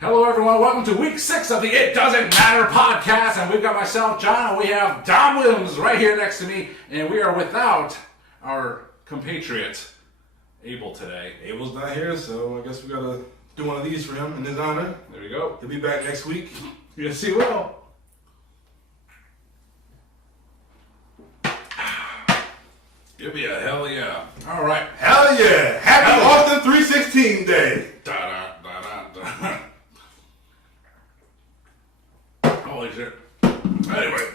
Hello, everyone. Welcome to week 6 of the It Doesn't Matter podcast. And we've got myself, John, and we have Dom Williams right here next to me. And we are without our compatriot, Abel, today. Abel's not here, so I guess we gotta do one of these for him in his honor. There we go. He'll be back next week. Yes, he will. Give me a hell yeah. All right. Hell yeah! Happy Austin 316 Day! Da-da-da-da-da. Holy shit. Anyway,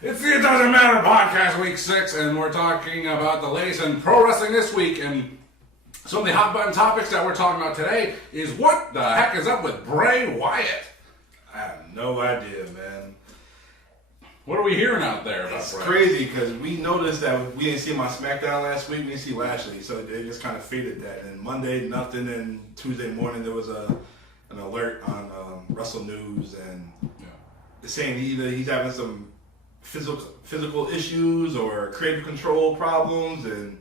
it's the It Doesn't Matter podcast, week 6, and we're talking about the latest in pro wrestling this week. And some of the hot button topics that we're talking about today is what the heck is up with Bray Wyatt? I have no idea, man. What are we hearing out there about It's Bray? crazy because we noticed that we didn't see him on SmackDown last week. We didn't see Lashley, so they just kind of faded that. And Monday, nothing. And Tuesday morning, there was an alert on Wrestle News, and it's saying either he's having some physical issues or creative control problems, and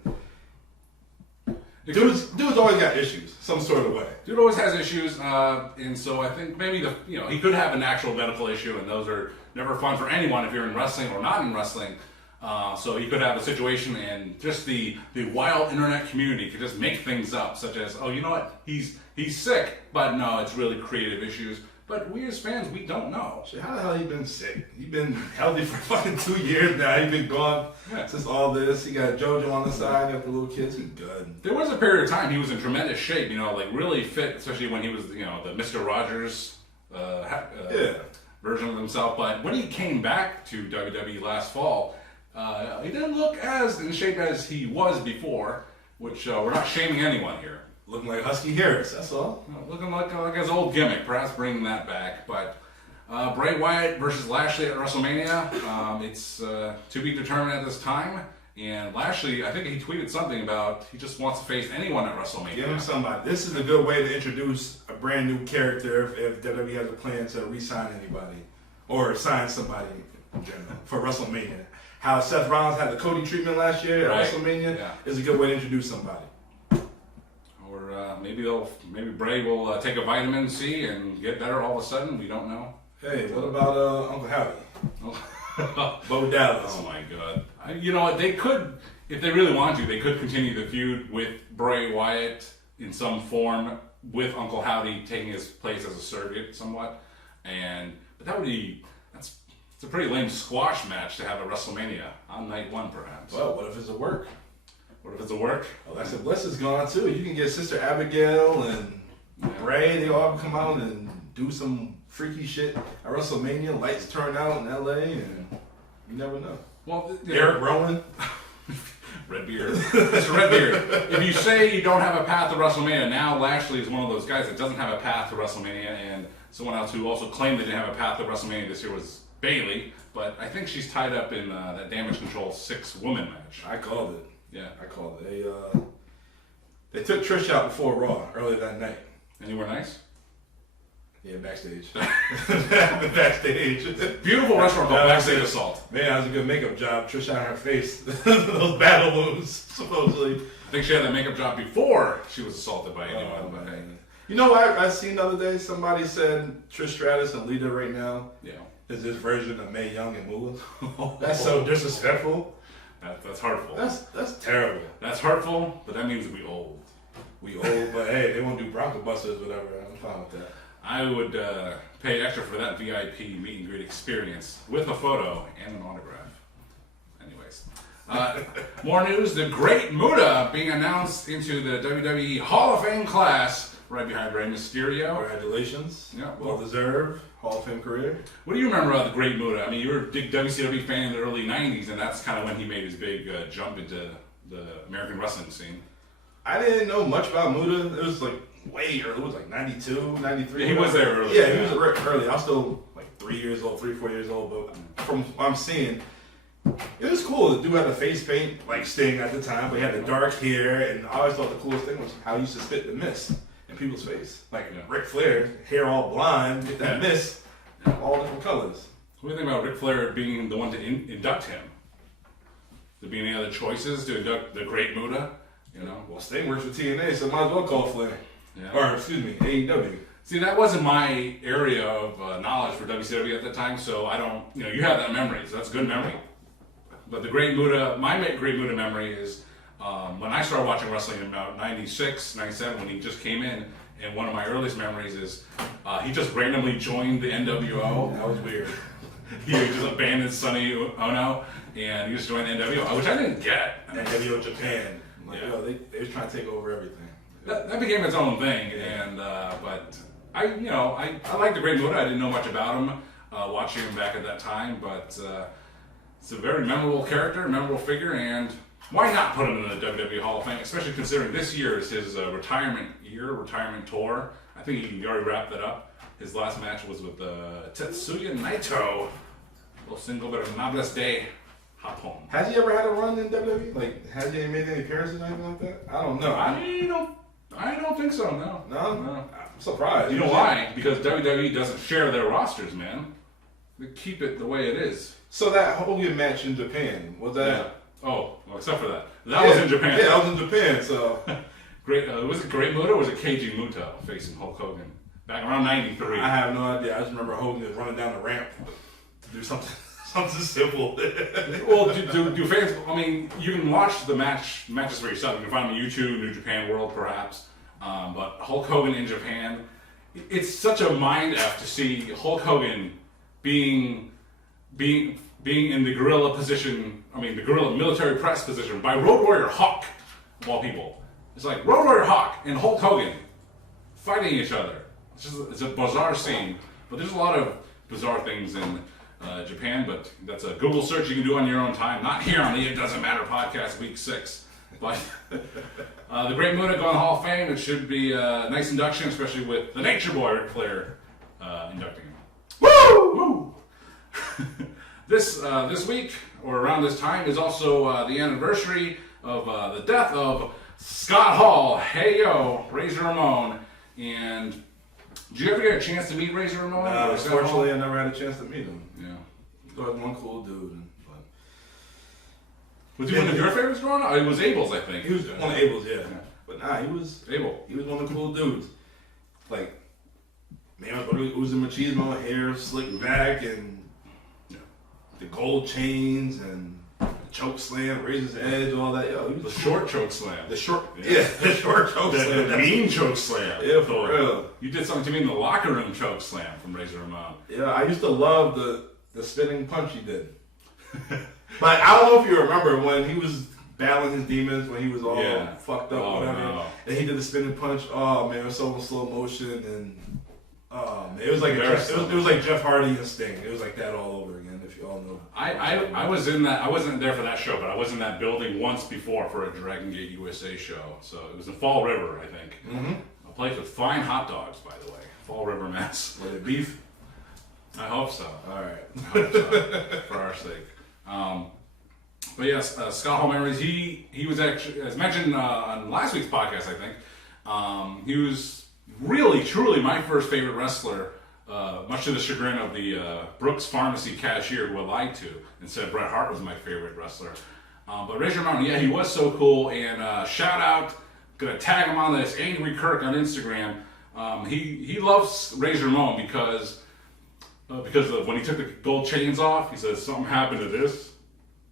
dude's always got issues, some sort of way. Dude always has issues, and so I think maybe he could have an actual medical issue, and those are never fun for anyone if you're in wrestling or not in wrestling. So he could have a situation, and just the wild internet community could just make things up, such as, oh, you know what, he's sick, but no, it's really creative issues. But we as fans, we don't know. Shit, how the hell he been sick? He been healthy for fucking 2 years now. He been gone since all this. He got JoJo on the side, got the little kids. He's good. There was a period of time he was in tremendous shape, like really fit, especially when he was, the Mr. Rogers version of himself. But when he came back to WWE last fall, he didn't look as in shape as he was before, which we're not shaming anyone here. Looking like Husky Harris, that's all. Looking like his old gimmick, perhaps bringing that back. But Bray Wyatt versus Lashley at WrestleMania, it's to be determined at this time. And Lashley, I think he tweeted something about he just wants to face anyone at WrestleMania. Give him somebody. This is a good way to introduce a brand new character if WWE has a plan to re-sign anybody or sign somebody in general for WrestleMania. How Seth Rollins had the Cody treatment last year at WrestleMania is a good way to introduce somebody. Or maybe Bray will take a vitamin C and get better all of a sudden. We don't know. Hey, what about Uncle Howdy? Bo Dallas. Oh my God. You know what? They could, if they really wanted to, they could continue the feud with Bray Wyatt in some form, with Uncle Howdy taking his place as a surrogate somewhat. But that would be, it's a pretty lame squash match to have at WrestleMania on night 1, perhaps. Well, what if it's a work? What if it's a work? Alexa Bliss is gone too. You can get Sister Abigail and Bray. They all come out and do some freaky shit at WrestleMania. Lights turn out in LA, and you never know. Well, Eric Rowan, Redbeard. Mr. Redbeard. If you say you don't have a path to WrestleMania, now Lashley is one of those guys that doesn't have a path to WrestleMania, and someone else who also claimed they didn't have a path to WrestleMania this year was Bayley, but I think she's tied up in that Damage Control 6-woman match. I called it. Yeah, I called it. They took Trish out before Raw earlier that night. And you were nice? Yeah, backstage. Backstage. Beautiful restaurant called Backstage Assault. Man, that was a good makeup job. Trish on her face. Those battle wounds, supposedly. I think she had that makeup job before she was assaulted by anyone. But hey. You know what I seen the other day? Somebody said Trish Stratus and Lita right now is this version of Mae Young and Moolah. That's so disrespectful. That's hurtful. That's terrible. That's hurtful, but that means we old. We old, but hey, they won't do Bronco Busters, whatever. I'm fine with that. I would pay extra for that VIP meet and greet experience with a photo and an autograph. Anyways, more news: the Great Moolah being announced into the WWE Hall of Fame class, right behind Rey Mysterio. Congratulations. Yeah, well deserved. Hall of Fame career. What do you remember about the Great Moolah? I mean, you were a big WCW fan in the early 90s, and that's kind of when he made his big jump into the American wrestling scene. I didn't know much about Moolah. It was like way early. It was like 92, 93. Yeah, he was there early. Yeah, he was early. I was still like 3 years old, 4 years old. But from what I'm seeing, it was cool. The dude had the face paint, like Sting at the time, but he had the dark hair. And I always thought the coolest thing was how he used to spit the mist in people's face. Like Ric Flair, hair all blonde, get that mist, all different colors. What do you think about Ric Flair being the one to induct him? There be any other choices to induct the Great Moolah? Well, Sting works for TNA, so might as well call Flair. Yeah. Or, excuse me, AEW. See, that wasn't my area of knowledge for WCW at that time, so I don't, you have that memory, so that's a good memory. But the Great Muta, my Great Muta memory is when I started watching wrestling in about 96, 97, when he just came in, and one of my earliest memories is he just randomly joined the NWO. That was weird. He just abandoned Sonny Ono, and he just joined the NWO, which I didn't get. NWO Japan. They were trying to take over everything. That became its own thing, and but I like the Great Muta. I didn't know much about him watching him back at that time, but it's a very memorable character, memorable figure, and why not put him in the WWE Hall of Fame, especially considering this year is his retirement tour. I think he already wrapped that up. His last match was with Tetsuya Naito. A little single, but a noblesse day. Hop home. Has he ever had a run in WWE? Like, has he made any appearances or anything like that? I don't know. I don't think so, no. No? I'm surprised. You know why? Because WWE doesn't share their rosters, man. They keep it the way it is. So that Hogan match in Japan, was that... Yeah. Oh, well, except for that. That was in Japan. Yeah, that was in Japan, so... Was it Great Muta or was it Keiji Muta facing Hulk Hogan? Back around 93. I have no idea. I just remember Hogan was running down the ramp to do something simple. Well, do fans... I mean, you can watch the matches for yourself. You can find them on YouTube, New Japan World, perhaps. But Hulk Hogan in Japan, it's such a mind F to see Hulk Hogan being in the gorilla position, the gorilla military press position by Road Warrior Hawk, of all people. It's like Road Warrior Hawk and Hulk Hogan fighting each other. It's a bizarre scene, but there's a lot of bizarre things in Japan, but that's a Google search you can do on your own time, not here on the It Doesn't Matter podcast, week 6. But the Great Muta going to the Hall of Fame, it should be a nice induction, especially with the Nature Boy, Ric Flair, inducting him. Woo! This week, or around this time, is also the anniversary of the death of Scott Hall, hey yo, Razor Ramon. And did you ever get a chance to meet Razor Ramon? No, unfortunately, I never had a chance to meet him. Yeah. He was one cool dude. Was he one of your favorites growing up? It was Abel's, I think. He was one of Abel's, yeah. But nah, he was Abel. He was one of the cool dudes. Like, man, it was the machismo, hair slicked back, and the gold chains, and choke slam, Razor's Edge, all that. Yo, the short choke slam. The short choke slam. The mean choke slam. Yeah, for real. You did something to me in the locker room choke slam from Razor Ramon. Yeah, I used to love the spinning punch he did. But I don't know if you remember when he was battling his demons, when he was all fucked up, whatever. No. And he did the spinning punch. Oh man, it was so in slow motion, and man, it was like it was like Jeff Hardy and Sting. It was like that all over again. If you all know. I was in that. I wasn't there for that show, but I was in that building once before for a Dragon Gate USA show. So it was in Fall River, I think. Mm-hmm. A place with fine hot dogs, by the way. Fall River, Mass. Was it beef? I hope so. All right. I hope so, for our sake. But yes, Scott Hall memories. He was actually, as mentioned on last week's podcast, I think, he was really, truly my first favorite wrestler, much to the chagrin of the Brooks Pharmacy cashier who I lied to and said Bret Hart was my favorite wrestler. But Razor Ramon, he was so cool, and shout out, gonna tag him on this, Angry Kirk on Instagram. He loves Razor Ramon because of when he took the gold chains off, he says, something happened to this,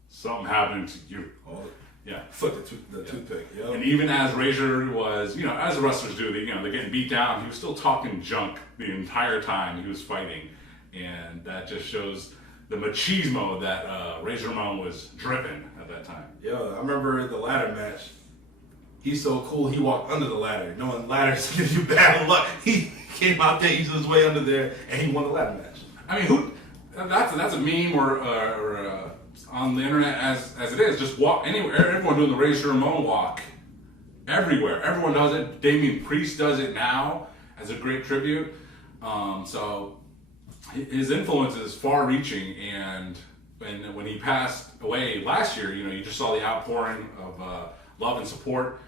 something happened to you. Oh, yeah. Flip the toothpick, yeah. And even as Razor was, as the wrestlers do, they're getting beat down, he was still talking junk the entire time he was fighting. And that just shows the machismo that Razor Ramon was dripping at that time. Yeah, I remember the ladder match. He's so cool, he walked under the ladder. Knowing ladders give you bad luck. He came out there, eased his way under there, and he won the ladder match. I mean, that's a meme or on the internet as it is. Just walk anywhere. Everyone doing the Razor Ramon walk everywhere. Everyone does it. Damian Priest does it now as a great tribute. So his influence is far-reaching, and when he passed away last year, you just saw the outpouring of love and support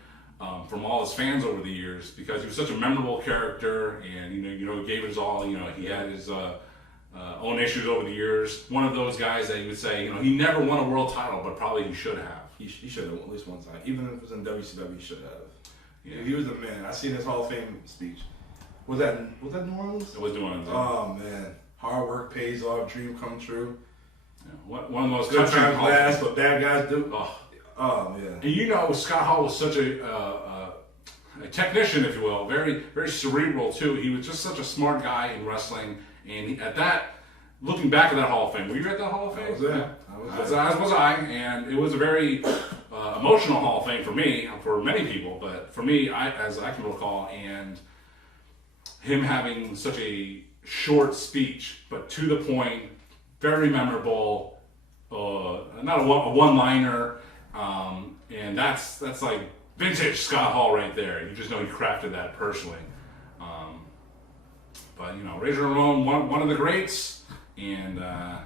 from all his fans over the years, because he was such a memorable character, and he gave it his all. He had his own issues over the years. One of those guys that you would say, he never won a world title, but probably he should have. He should have at least one time. Even if it was in WCW, he should have. Yeah. He was the man. I seen his Hall of Fame speech. Was that New Orleans? It was New Orleans. Oh man, hard work pays off, dream come true. Yeah, one of the most Good times last, but bad guys do. Oh yeah. And you know, Scott Hall was such a technician, if you will, very very cerebral too. He was just such a smart guy in wrestling, and looking back at that Hall of Fame, were you at that Hall of Fame? I was there. As was I, and it was a very emotional Hall of Fame for me, for many people, but for me, as I can recall, and him having such a short speech, but to the point, very memorable, not a one-liner, and that's like vintage Scott Hall right there. You just know he crafted that personally. But you know, Razor Ramon, one of the greats, and a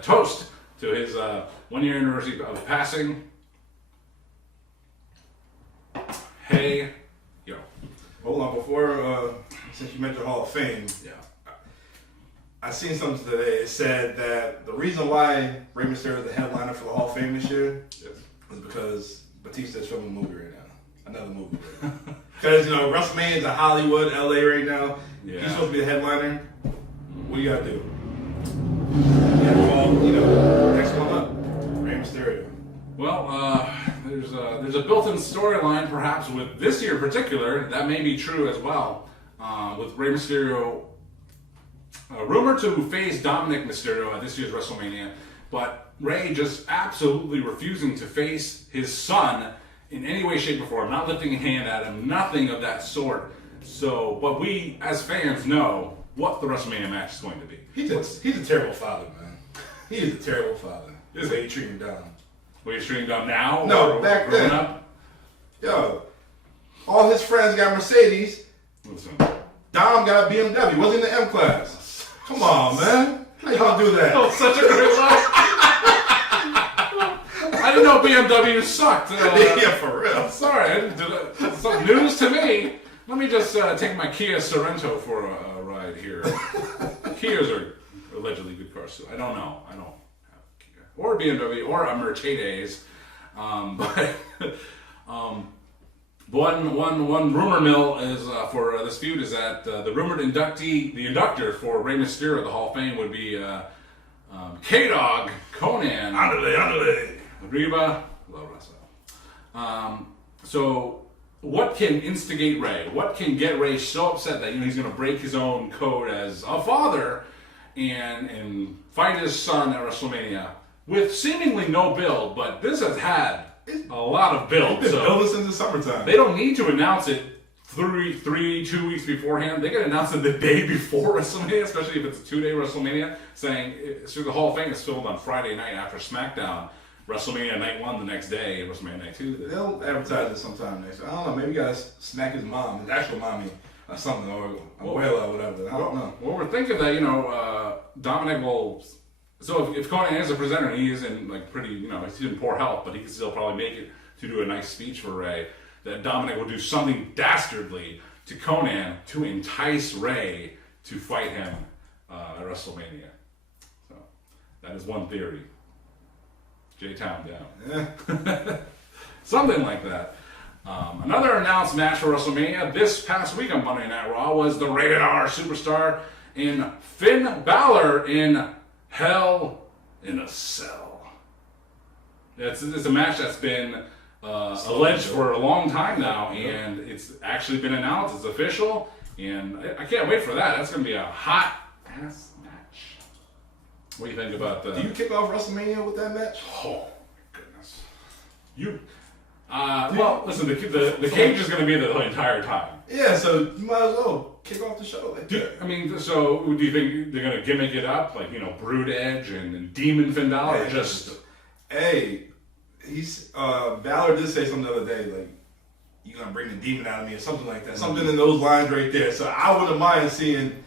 toast to his 1 year anniversary of passing. Hey, yo. Hold on, before since you mentioned Hall of Fame, Yeah. I seen something today. It said that the reason why Rey Mysterio is the headliner for the Hall of Fame this year is because Batista's filming a movie right now, another movie. Because you know WrestleMania is in Hollywood, LA right now. Yeah. He's supposed to be the headliner. What do you gotta do? You have to call, next one up, Rey Mysterio. Well, there's a built-in storyline, perhaps with this year in particular, that may be true as well. With Rey Mysterio, rumored to face Dominic Mysterio at this year's WrestleMania, but Rey just absolutely refusing to face his son in any way, shape, or form, not lifting a hand at him, nothing of that sort. So, but we as fans know what the WrestleMania match is going to be. He's a terrible father, man. He is a terrible father. This is how you treat him down. Were you treating down now? No, back then. Up? Yo, all his friends got Mercedes. Listen. Dom got a BMW. Wasn't in the M class. Come on, man. How you gonna do that? Oh, such a great line. I didn't know BMW sucked. Yeah, for real. I'm sorry, I didn't do that. It's some news to me. Let me just take my Kia Sorento for a ride here. Kias are allegedly good cars, so I don't know. I don't have a Kia. Or a BMW, or a Mercedes. But one rumor mill is for this feud is that the rumored the inductor for Rey Mysterio, the Hall of Fame, would be K-Dog, Conan, Andale. Reba, La Raza. So, what can instigate Rey? What can get Rey so upset that he's going to break his own code as a father and fight his son at WrestleMania with seemingly no build? But this has had a lot of build. It's been building since the summertime. They don't need to announce it 2 weeks beforehand. They can announce it the day before WrestleMania, especially if it's a 2-day WrestleMania, saying the Hall of Fame is filmed on Friday night after SmackDown. WrestleMania Night 1 the next day, WrestleMania Night 2. They'll advertise it sometime next. I don't know. Maybe you gotta smack his mom, his actual mommy, or something, or abuela, or whatever. I don't know. Well, we're thinking that Dominic will. So if Conan is a presenter, and he is in pretty, he's in poor health, but he can still probably make it to do a nice speech for Rey. That Dominic will do something dastardly to Conan to entice Rey to fight him at WrestleMania. So that is one theory. J-Town down. Yeah. Something like that. Another announced match for WrestleMania this past week on Monday Night Raw was the Rated R Superstar in Finn Balor in Hell in a Cell. It's a match that's been alleged for a long time now, and it's actually been announced. It's official, and I can't wait for that. That's going to be a hot-ass match. What do you think about that? Do you kick off WrestleMania with that match? Oh, my goodness. Well, listen, the cage is going to be the entire time. Yeah, so you might as well kick off the show like that. So do you think they're going to gimmick it up, Brood Edge and Demon Finn Balor, or just... Hey, Balor did say something the other day, you're going to bring the demon out of me, or something like that. Something in those lines right there. So I wouldn't mind seeing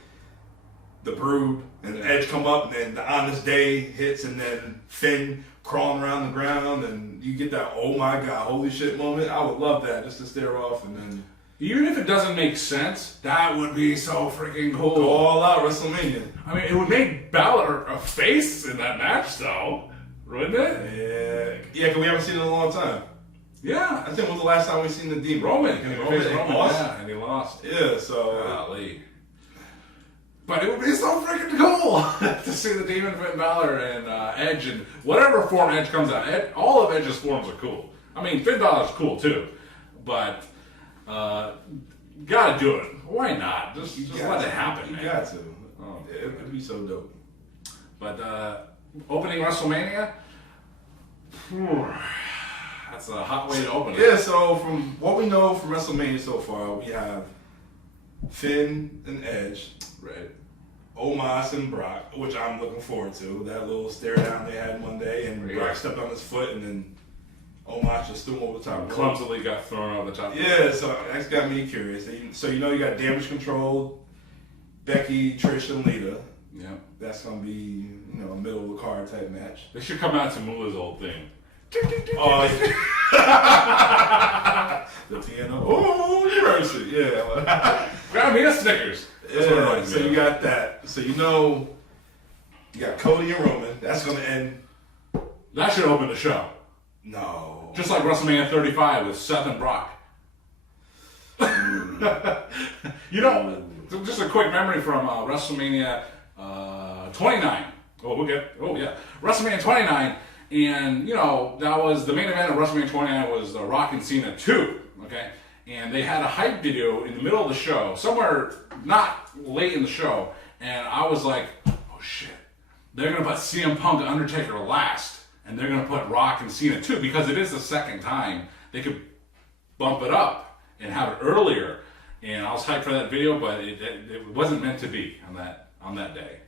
the Brood and Edge come up, and then the Honest Day hits, and then Finn crawling around the ground, and you get that oh my god, holy shit moment. I would love that, just to stare off, and then even if it doesn't make sense, that would be so freaking cool. Go all out WrestleMania. It would make Balor a face in that match, though, wouldn't it? Yeah, because we haven't seen it in a long time. Yeah. I think when was the last time we seen the Demon? Roman. Roman lost? Yeah, and he lost. Yeah, so... Golly. But it would be so freaking cool to see the Demon Finn Balor and Edge and whatever form Edge comes out. All of Edge's forms are cool. I mean, Finn Balor's cool too, but gotta do it. Why not? Just let it happen, man. You got to. Oh, it'd be so dope. But opening WrestleMania, that's a hot way to open it. Yeah. So from what we know from WrestleMania so far, we have Finn and Edge. Right. Omos and Brock, which I'm looking forward to. That little stare down they had one day, and Brock stepped on his foot, and then Omos just threw him over the top. Clumsily got thrown over the top. Yeah, so that's got me curious. So you know you got Damage Control, Becky, Trish, and Lita. Yeah. That's gonna be a middle of the card type match. They should come out to Moolah's old thing. Oh, the piano. Oh, mercy. Yeah. Grab me a Snickers. Yeah, so you got that. So you got Cody and Roman. That's going to end. That should open the show. No. Just like WrestleMania 35 with Seth and Brock. Just a quick memory from WrestleMania 29. WrestleMania 29. And, that was the main event of WrestleMania 29 was Rock and Cena 2. Okay? And they had a hype video in the middle of the show, somewhere not late in the show, and I was like, oh shit, they're going to put CM Punk and Undertaker last, and they're going to put Rock and Cena too, because it is the second time they could bump it up and have it earlier, and I was hyped for that video, but it wasn't meant to be on that day.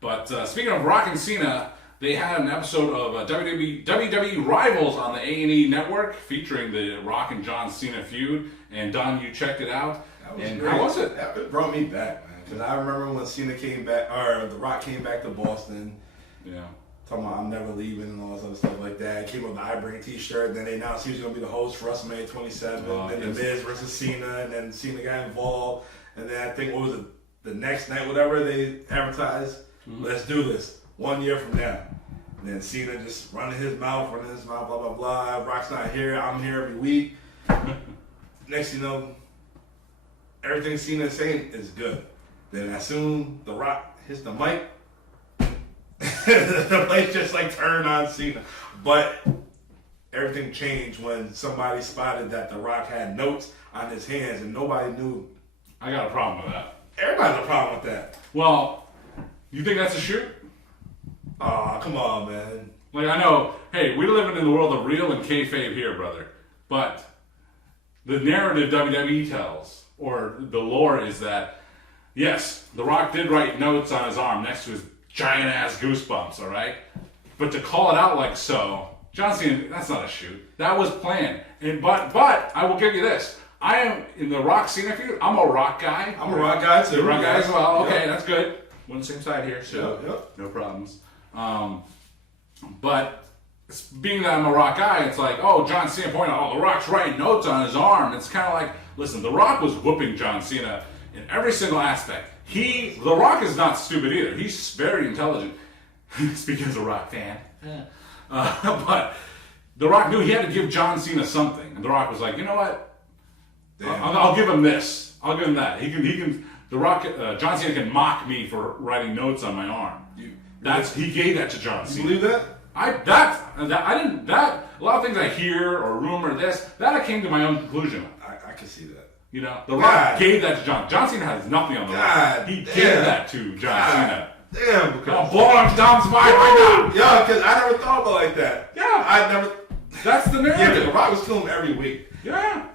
But speaking of Rock and Cena, they had an episode of WWE Rivals on the A&E network featuring the Rock and John Cena feud. And Don, you checked it out. Great. How was it? It brought me back, man. Because I remember when Cena came back, or The Rock came back to Boston. Yeah. Talking about I'm never leaving and all this other stuff like that. Came with the I Bring t-shirt. And then they announced he was going to be the host for WrestleMania 27. Then The Miz versus Cena. And then Cena got involved. And then I think, what was it? The next night, whatever, they advertised. Let's do this 1 year from now. And then Cena just running his mouth, blah, blah, blah. Rock's not here. I'm here every week. Next you know, everything Cena is saying is good. Then as soon The Rock hits the mic, the place just turned on Cena. But everything changed when somebody spotted that The Rock had notes on his hands and nobody knew. I got a problem with that. Everybody has a problem with that. Well, you think that's a shoot? Oh, come on, man. I know, hey, we're living in the world of real and kayfabe here, brother. But the narrative WWE tells, or the lore is that, yes, The Rock did write notes on his arm next to his giant-ass goosebumps, all right? But to call it out like so, John Cena, that's not a shoot. That was planned. But I will give you this. I am, in the Rock Cena feud, I'm a Rock guy. I'm a Rock guy, too. Rock guy as well. Okay, yep. That's good. We're on the same side here, so no problems. But being that I'm a Rock guy, it's like, oh, John Cena pointed out, The Rock's writing notes on his arm. It's kind of like, listen, The Rock was whooping John Cena in every single aspect. The Rock is not stupid either. He's very intelligent. Speaking as a Rock fan. But The Rock knew he had to give John Cena something. And The Rock was like, you know what? I'll give him this. I'll give him that. He can. The Rock, John Cena can mock me for writing notes on my arm. He gave that to John Cena. You believe that? A lot of things I hear or rumor that I came to my own conclusion. I can see that. The Rock gave that to John. John Cena has nothing on the Rock. He gave that to John Cena. Damn, I'm blowing Dom's mind right now. Yeah, because I never thought about it like that. Yeah, that's the narrative. Yeah, The Rock was killing every week. Yeah.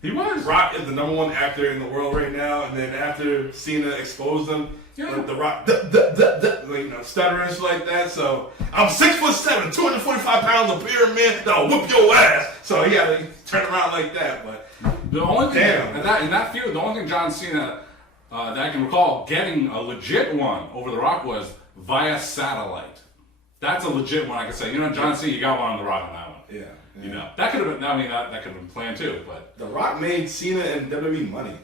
He was. Rock is the #1 actor in the world right now, and then after Cena exposed him, The Rock, stuttering and shit like that. So I'm 6'7", 245 pounds of pyramid that'll whoop your ass. So he had to turn around like that. But the only thing in that feud, the only thing John Cena that I can recall getting a legit one over The Rock was via satellite. That's a legit one. I can say, John Cena, you got one on The Rock on that one. Yeah. That could have been. That could have been planned too. But The Rock made Cena and WWE money.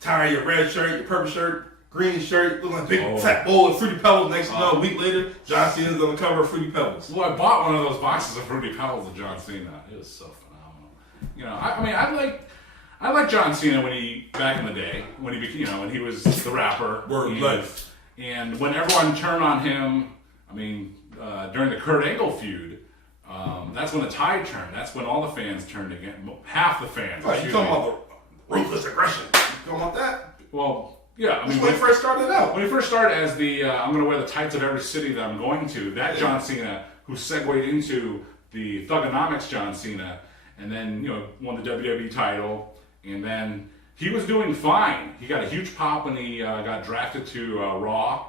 Tie your red shirt, your purple shirt. green shirt, looking like a big fat bowl of Fruity Pebbles. Next thing you know, a week later, John Cena's on the cover of Fruity Pebbles. Well, I bought one of those boxes of Fruity Pebbles of John Cena. It was so phenomenal. You know, I like John Cena when he back in the day when he when he was the rapper. And when everyone turned on him, I mean, during the Kurt Angle feud, that's when the tide turned. That's when all the fans turned again. Half the fans. Oh, you talking about the ruthless aggression? You talking about that? Well. Yeah, I mean, when he first started out. When he first started as the I'm going to wear the tights of every city that I'm going to, that John Cena, who segued into the Thugonomics John Cena, and then, won the WWE title, and then he was doing fine. He got a huge pop when he got drafted to Raw,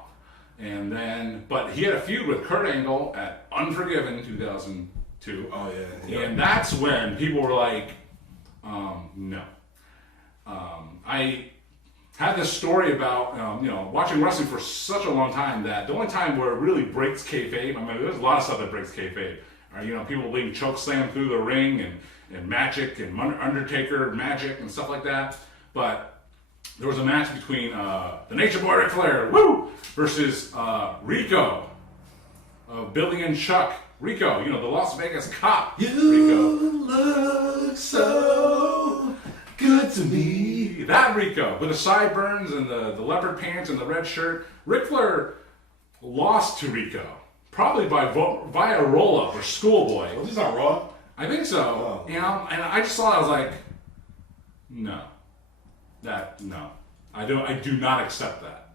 and then, but he had a feud with Kurt Angle at Unforgiven 2002. Oh, yeah. And that's when people were like, no. I had this story about, watching wrestling for such a long time that the only time where it really breaks kayfabe, I mean, there's a lot of stuff that breaks kayfabe. Right? People being choke slammed through the ring and Magic and Undertaker Magic and stuff like that. But there was a match between the Nature Boy Ric Flair, versus Rico, Billy and Chuck. Rico, the Las Vegas cop. You Rico. Look so good to me. That Rico, with the sideburns and the leopard pants and the red shirt. Ric Flair lost to Rico, probably via roll-up or schoolboy. Was this on Raw? I think so. Oh. And I just saw it, I was like, no. I do not accept that.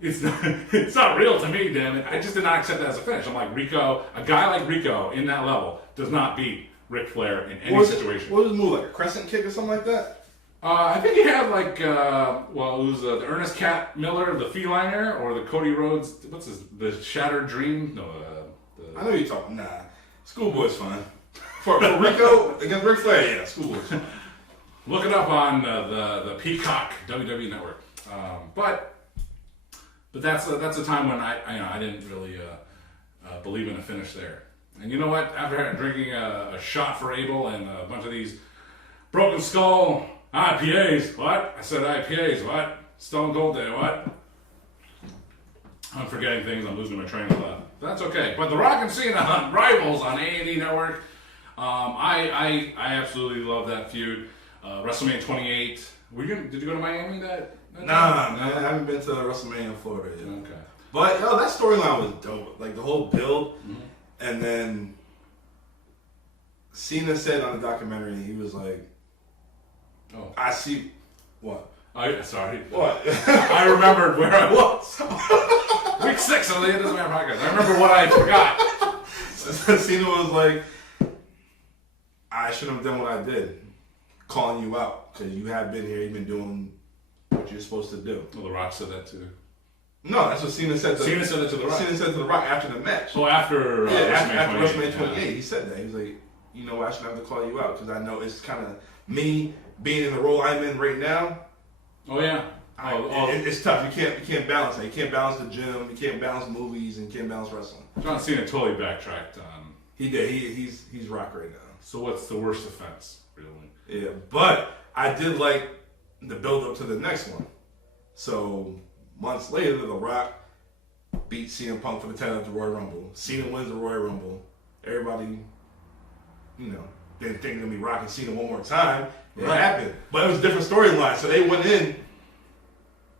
It's not real to me, damn it. I just did not accept that as a finish. I'm like, Rico, a guy like Rico in that level does not beat Ric Flair in any situation. What was his move, like a crescent kick or something like that? I think he had it was the Ernest Cat Miller, the feliner, or the Cody Rhodes, the Shattered Dream? No, I know you're talking, nah. Schoolboy's fine. For Rico against Ric Flair, yeah, Schoolboy's fine. Look it up on the Peacock WWE network. But that's a time when I didn't really believe in a finish there. And you know what? After drinking a shot for Abel and a bunch of these Broken Skull IPAs, what? I said IPAs, what? Stone Cold Day, what? I'm forgetting things. I'm losing my train of thought. That's okay. But the Rock and Cena Rivals on A&E Network. I absolutely love that feud. WrestleMania 28. Did you go to Miami that Nah, man, I haven't been to WrestleMania in Florida yet. Okay. But that storyline was dope. Like the whole build, and then Cena said on the documentary, he was like, "Oh, I see what." Sorry. What? I remembered where I was. Week 6 of the It Doesn't Matter podcast. I remember what I forgot. Cena was like, I shouldn't have done what I did, calling you out, because you have been here, you've been doing what you're supposed to do. Well, The Rock said that too. No, that's what Cena said. Cena said that to The Rock. Cena said to The Rock after the match. Oh, after after WrestleMania 28, he said that. He was like, I shouldn't have to call you out, because I know it's kind of me being in the role I'm in right now. Oh yeah. It's tough. You can't balance that. You can't balance the gym. You can't balance movies, and you can't balance wrestling. John Cena totally backtracked on. He did. He's Rock right now. So what's the worst offense, really? Yeah, but I did like the build up to the next one. So months later, The Rock beat CM Punk for the title at the Royal Rumble. Cena wins the Royal Rumble. Everybody, didn't think they're gonna be Rock and Cena one more time. It happened, but it was a different storyline. So they went in.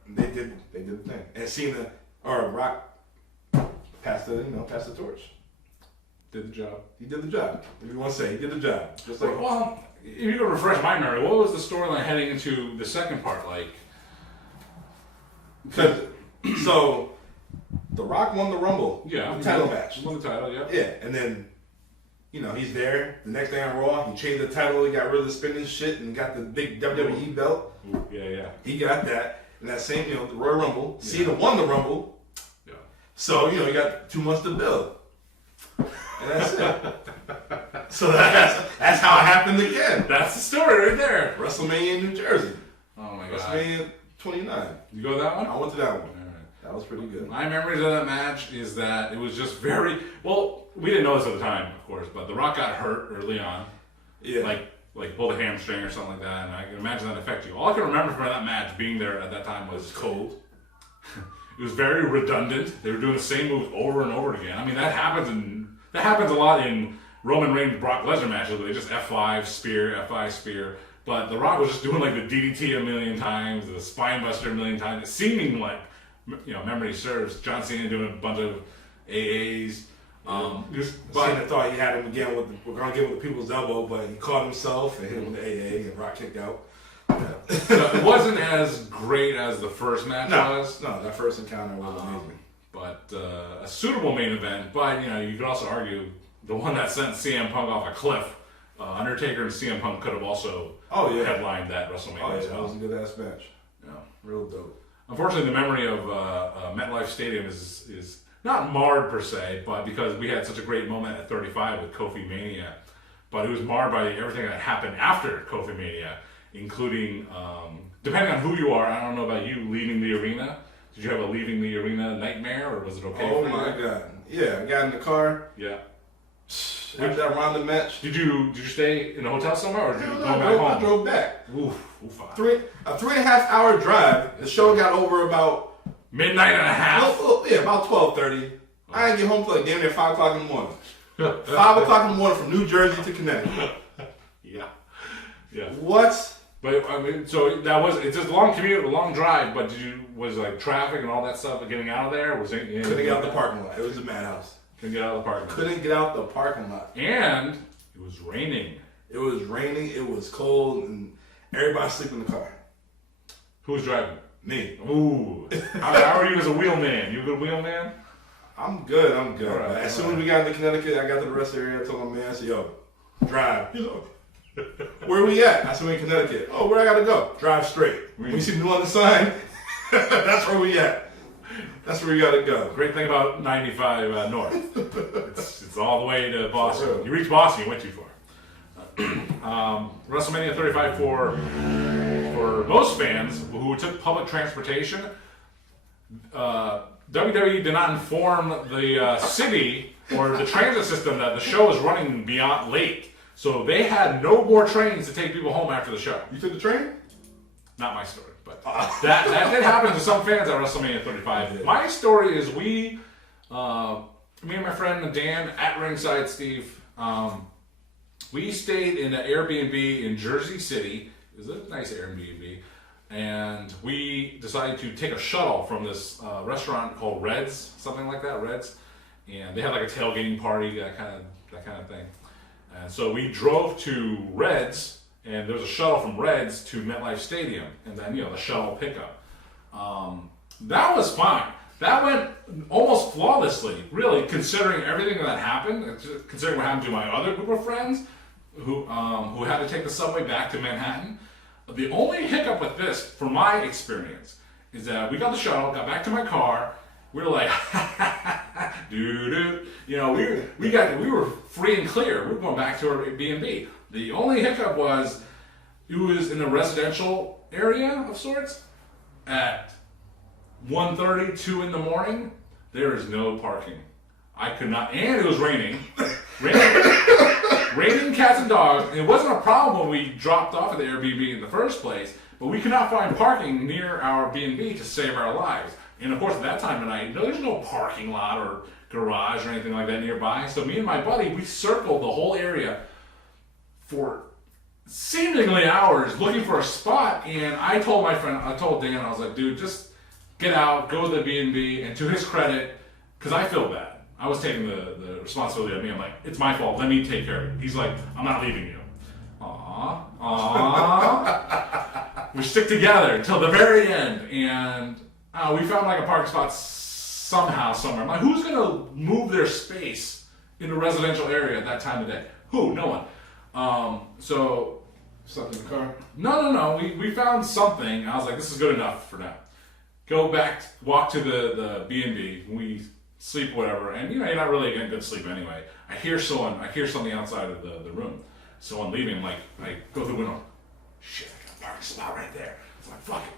They did the thing, and Cena or Rock passed the torch. Did the job. He did the job. If you want to say, he did the job. Just like if you could refresh my memory, what was the storyline heading into the second part like? So, The Rock won the Rumble. Yeah, the title match. Won the title. Yeah. Yeah, and then he's there. The next day on Raw, he changed the title. He got rid of the spinning shit and got the big WWE belt. Ooh, yeah. He got that. And that same, the Royal Rumble. Yeah. Cena won the Rumble. Yeah. So, he got 2 months to build. And that's it. So that's how it happened again. That's the story right there. WrestleMania in New Jersey. Oh my God. WrestleMania 29. You go to that one? I went to that one. All right. That was pretty good. My memories of that match is that it was just very we didn't know this at the time, of course, but The Rock got hurt early on. Yeah. Like pulled a hamstring or something like that, and I can imagine that affect you. All I can remember from that match being there at that time was cold. It was very redundant. They were doing the same moves over and over again. I mean, that happens a lot in Roman Reigns Brock Lesnar matches where they just F5 spear. But The Rock was just doing like the DDT a million times, the spine buster a million times. It seeming like, memory serves, John Cena doing a bunch of AAs. Cena thought he had him again we're gonna get him with the people's elbow, but he caught himself and hit him with the AA, and Rock kicked out. Yeah. So it wasn't as great as the first match was. No, that first encounter was amazing. But a suitable main event. But you could also argue the one that sent CM Punk off a cliff. Undertaker and CM Punk could have also headlined that WrestleMania. Oh yeah, that was a good ass match. Yeah, real dope. Unfortunately, the memory of Metlife Stadium is not marred per se, but because we had such a great moment at 35 with Kofi Mania, but it was marred by everything that happened after Kofi Mania, including, depending on who you are, I don't know about you, leaving the arena. Did you have a leaving the arena nightmare, or was it okay for you? Oh my God. Yeah, I got in the car. Yeah. After that round of match. Did you stay in a hotel somewhere, or did you go back home? I drove back. Oof. A 3.5 hour drive. The show got over about midnight and a half. Yeah, about 12:30. I didn't get home till like damn near 5 o'clock in the morning. 5 o'clock in the morning from New Jersey to Connecticut. Yeah. What? But I mean, so that was, it's just a long commute, a long drive. But was like traffic and all that stuff getting out of there? Couldn't get out the parking lot. It was a madhouse. Couldn't get out of the parking lot. Couldn't get out the parking lot. And it was raining. It was raining. It was cold, and everybody sleep in the car. Who was driving? Me. Ooh. How are you as a wheelman? You a good wheelman? I'm good. Right, as soon as we got into Connecticut, I got to the rest area. I told my man, I said, "Yo, drive." He's like, "Where we at?" I said, "We in Connecticut." "Oh, where I gotta go?" "Drive straight." When you see the New London sign, that's where we at. That's where you gotta go. Great thing about 95 North. It's all the way to Boston. You reach Boston, you went too far. WrestleMania 35 for most fans who took public transportation. WWE did not inform the city or the transit system that the show is running beyond late. So they had no more trains to take people home after the show. You took the train? Not my story, but that did happen to some fans at WrestleMania 35. My story is me and my friend Dan at Ringside Steve, we stayed in an Airbnb in Jersey City. It was a nice Airbnb. And we decided to take a shuttle from this restaurant called Red's, something like that, Red's. And they had like a tailgating party, that kind of thing. And so we drove to Red's, and there was a shuttle from Red's to Metlife Stadium, and then the shuttle pickup. That was fine. That went almost flawlessly, really, considering everything that happened, considering what happened to my other group of friends who had to take the subway back to Manhattan. The only hiccup with this, from my experience, is that we got the shuttle, got back to my car, we were like, doo-doo. We were free and clear. We were going back to our B&B. The only hiccup was, it was in a residential area of sorts. At 1:30, 2 in the morning, there is no parking. I could not, and it was raining. Raining cats and dogs. And it wasn't a problem when we dropped off at the Airbnb in the first place, but we could not find parking near our B&B to save our lives. And of course, at that time of night, there's no parking lot or garage or anything like that nearby. So me and my buddy, we circled the whole area for seemingly hours looking for a spot. And I told Dan, I was like, dude, just get out, go to the B&B. And to his credit, because I feel bad, I was taking the responsibility of me. I'm like, it's my fault, let me take care of it. He's like, I'm not leaving you. Aww. We stick together until the very end. And we found like a parking spot somehow, somewhere. I'm like, who's going to move their space in a residential area at that time of day? Who? No one. So something in the car? No. We found something. I was like, this is good enough for now. Go back, walk to the B&B. We sleep, whatever. And you're not really getting good sleep anyway. I hear something outside of the room. Someone leaving. Like, I go through the window. Shit, I got a parking spot right there. It's like, fuck it.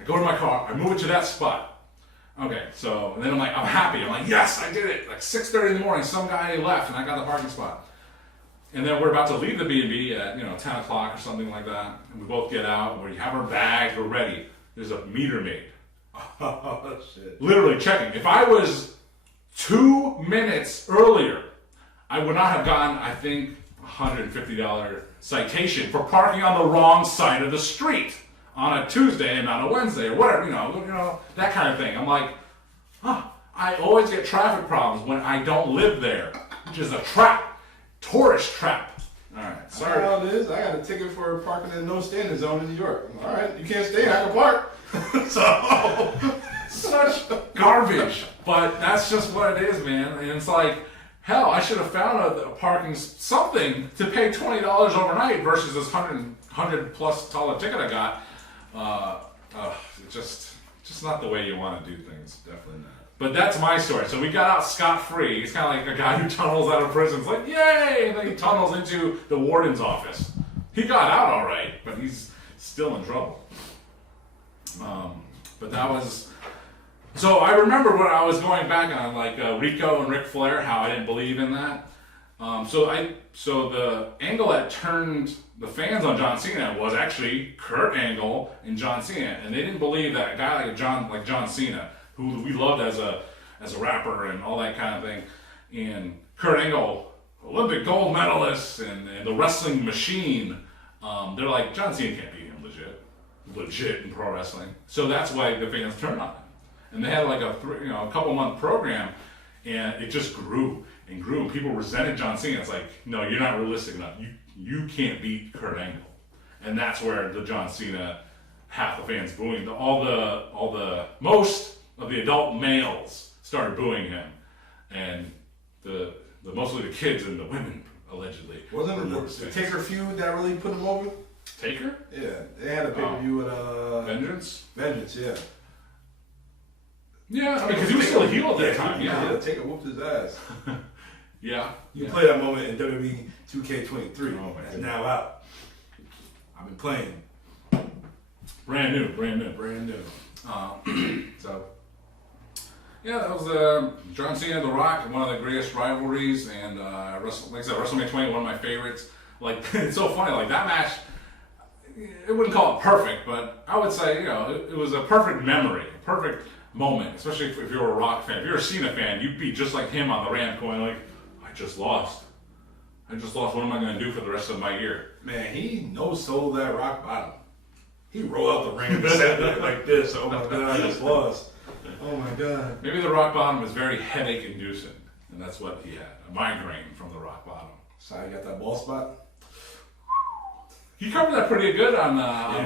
I go to my car, I move it to that spot. Okay, so, and then I'm happy. I'm like, yes, I did it. Like 6:30 in the morning, some guy left and I got the parking spot. And then we're about to leave the B&B at, 10 o'clock or something like that. And we both get out, we have our bags, we're ready. There's a meter maid. Oh, shit. Literally checking. If I was 2 minutes earlier, I would not have gotten, I think, $150 citation for parking on the wrong side of the street on a Tuesday and not a Wednesday or whatever, you know, that kind of thing. I'm like, I always get traffic problems when I don't live there, which is a trap, tourist trap. All right, sorry. I know how it is. I got a ticket for parking in no standing zone in New York. All right, you can't stay. I can park. So such garbage, but that's just what it is, man. And it's like, hell, I should have found a parking something to pay $20 overnight versus this $100 plus ticket I got. Just not the way you want to do things. Definitely not. But that's my story. So we got out scot-free. He's kind of like a guy who tunnels out of prison. It's like, yay! And then he tunnels into the warden's office. He got out all right, but he's still in trouble. But that was... So I remember when I was going back on like Rico and Ric Flair, how I didn't believe in that. So the angle that turned the fans on John Cena was actually Kurt Angle and John Cena, and they didn't believe that a guy like John Cena, who we loved as a rapper and all that kind of thing, and Kurt Angle, Olympic gold medalist and the wrestling machine, they're like, John Cena can't beat him legit in pro wrestling. So that's why the fans turned on him. And they had like a couple month program, and it just grew and grew. And people resented John Cena. It's like, no, you're not realistic enough. You can't beat Kurt Angle, and that's where the John Cena, half the fans booing. Most of the adult males started booing him, and the mostly the kids and the women allegedly. Wasn't it the Taker feud that really put him over? Taker? Yeah, they had a pay-per-view at Vengeance. Vengeance, yeah. Yeah, because he was still a heel at that time. Yeah, Taker whooped his ass. Yeah. You play that moment in WWE 2K23. Oh, It's now out. I've been playing. Brand new. So, yeah, that was John Cena and The Rock, one of the greatest rivalries, and like I said, WrestleMania 20, one of my favorites. Like, it's so funny, like that match, I wouldn't call it perfect, but I would say, it was a perfect memory, a perfect moment, especially if you're a Rock fan. If you're a Cena fan, you'd be just like him on the ramp going like, I just lost. What am I going to do for the rest of my year? Man, he no-sold that rock bottom. He rolled out the ring and sat there like this. Oh my God, I just lost. Oh my God. Maybe the rock bottom was very headache-inducing, and that's what he had, a migraine from the rock bottom. So I got that ball spot. He covered that pretty good on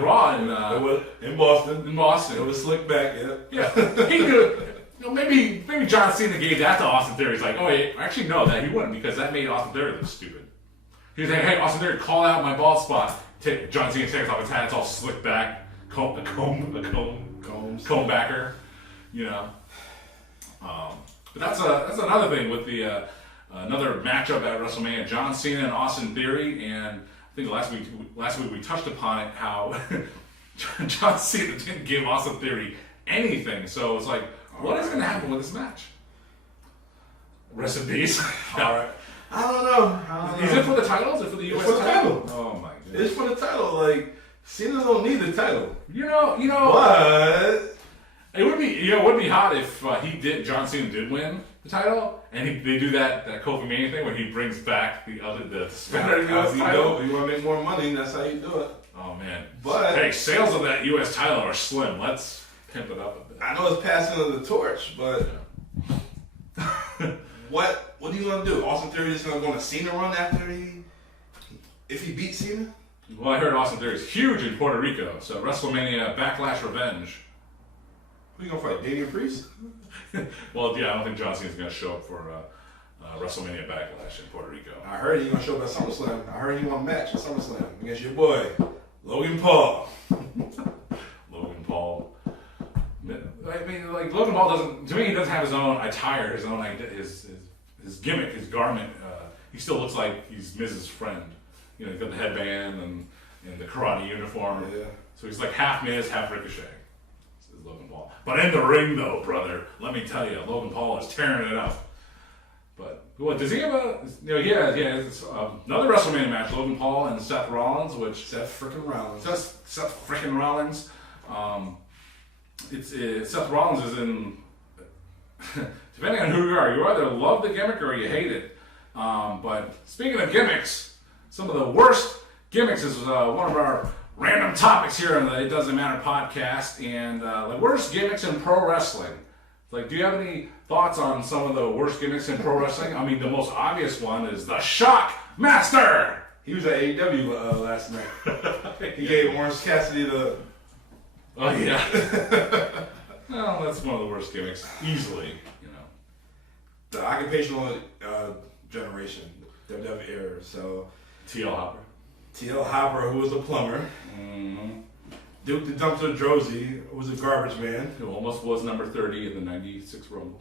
Raw it was in Boston. In Boston, it was slick back. Yeah. He could. Maybe John Cena gave that to Austin Theory. He's like, oh wait, actually no, that he wouldn't, because that made Austin Theory look stupid. He was like, hey, Austin Theory, call out my bald spot. John Cena takes off his hat, it's all slicked back, comb backer, But that's another thing with the another matchup at WrestleMania, John Cena and Austin Theory, and I think last week we touched upon it, how John Cena didn't give Austin Theory anything. So it's like, what is going to happen with this match? Rest in peace. All right. I don't know. Is it for the title? Is it for the US title? Oh my goodness. It's for the title. Like, Cena don't need the title. But it would be hot if John Cena did win the title, and they do that Kofi Mania thing where he brings back the suspended US title. You want to make more money, and that's how you do it. Oh man. But hey, sales of that US title are slim. Let's pimp it up a bit. I know it's passing of the torch, but what are you gonna do? Austin Theory just gonna go on a Cena run after if he beats Cena? Well, I heard Austin Theory is huge in Puerto Rico, so WrestleMania Backlash Revenge. Who you gonna fight? Damian Priest? Well, yeah, I don't think John Cena's gonna show up for WrestleMania Backlash in Puerto Rico. I heard he's gonna show up at SummerSlam. I heard he want a match at SummerSlam against your boy, Logan Paul. Logan Paul. I mean, like, Logan Paul doesn't. To me, he doesn't have his own attire, his own his gimmick, his garment. He still looks like he's Miz's friend. He's got the headband and the karate uniform. Yeah. So he's like half Miz, half Ricochet. Is Logan Paul. But in the ring, though, brother, let me tell you, Logan Paul is tearing it up. But what does he have a? It's another WrestleMania match: Logan Paul and Seth Rollins, which Seth freaking Rollins. Seth freaking Rollins. Seth Rollins is in. Depending on who you are, you either love the gimmick or you hate it. But speaking of gimmicks, some of the worst gimmicks is one of our random topics here on the It Doesn't Matter podcast, and the worst gimmicks in pro wrestling. Like, do you have any thoughts on some of the worst gimmicks in pro wrestling? I mean, the most obvious one is the Shock Master. He was at AEW last night. He gave Orange Cassidy the. Oh yeah. Well, that's one of the worst gimmicks, easily. You know, the occupational generation, WWE era. So TL Hopper. TL Hopper, who was a plumber. Mm-hmm. Duke the Dumpster Drozy, who was a garbage man. Who almost was number 30 in the '96 Rumble.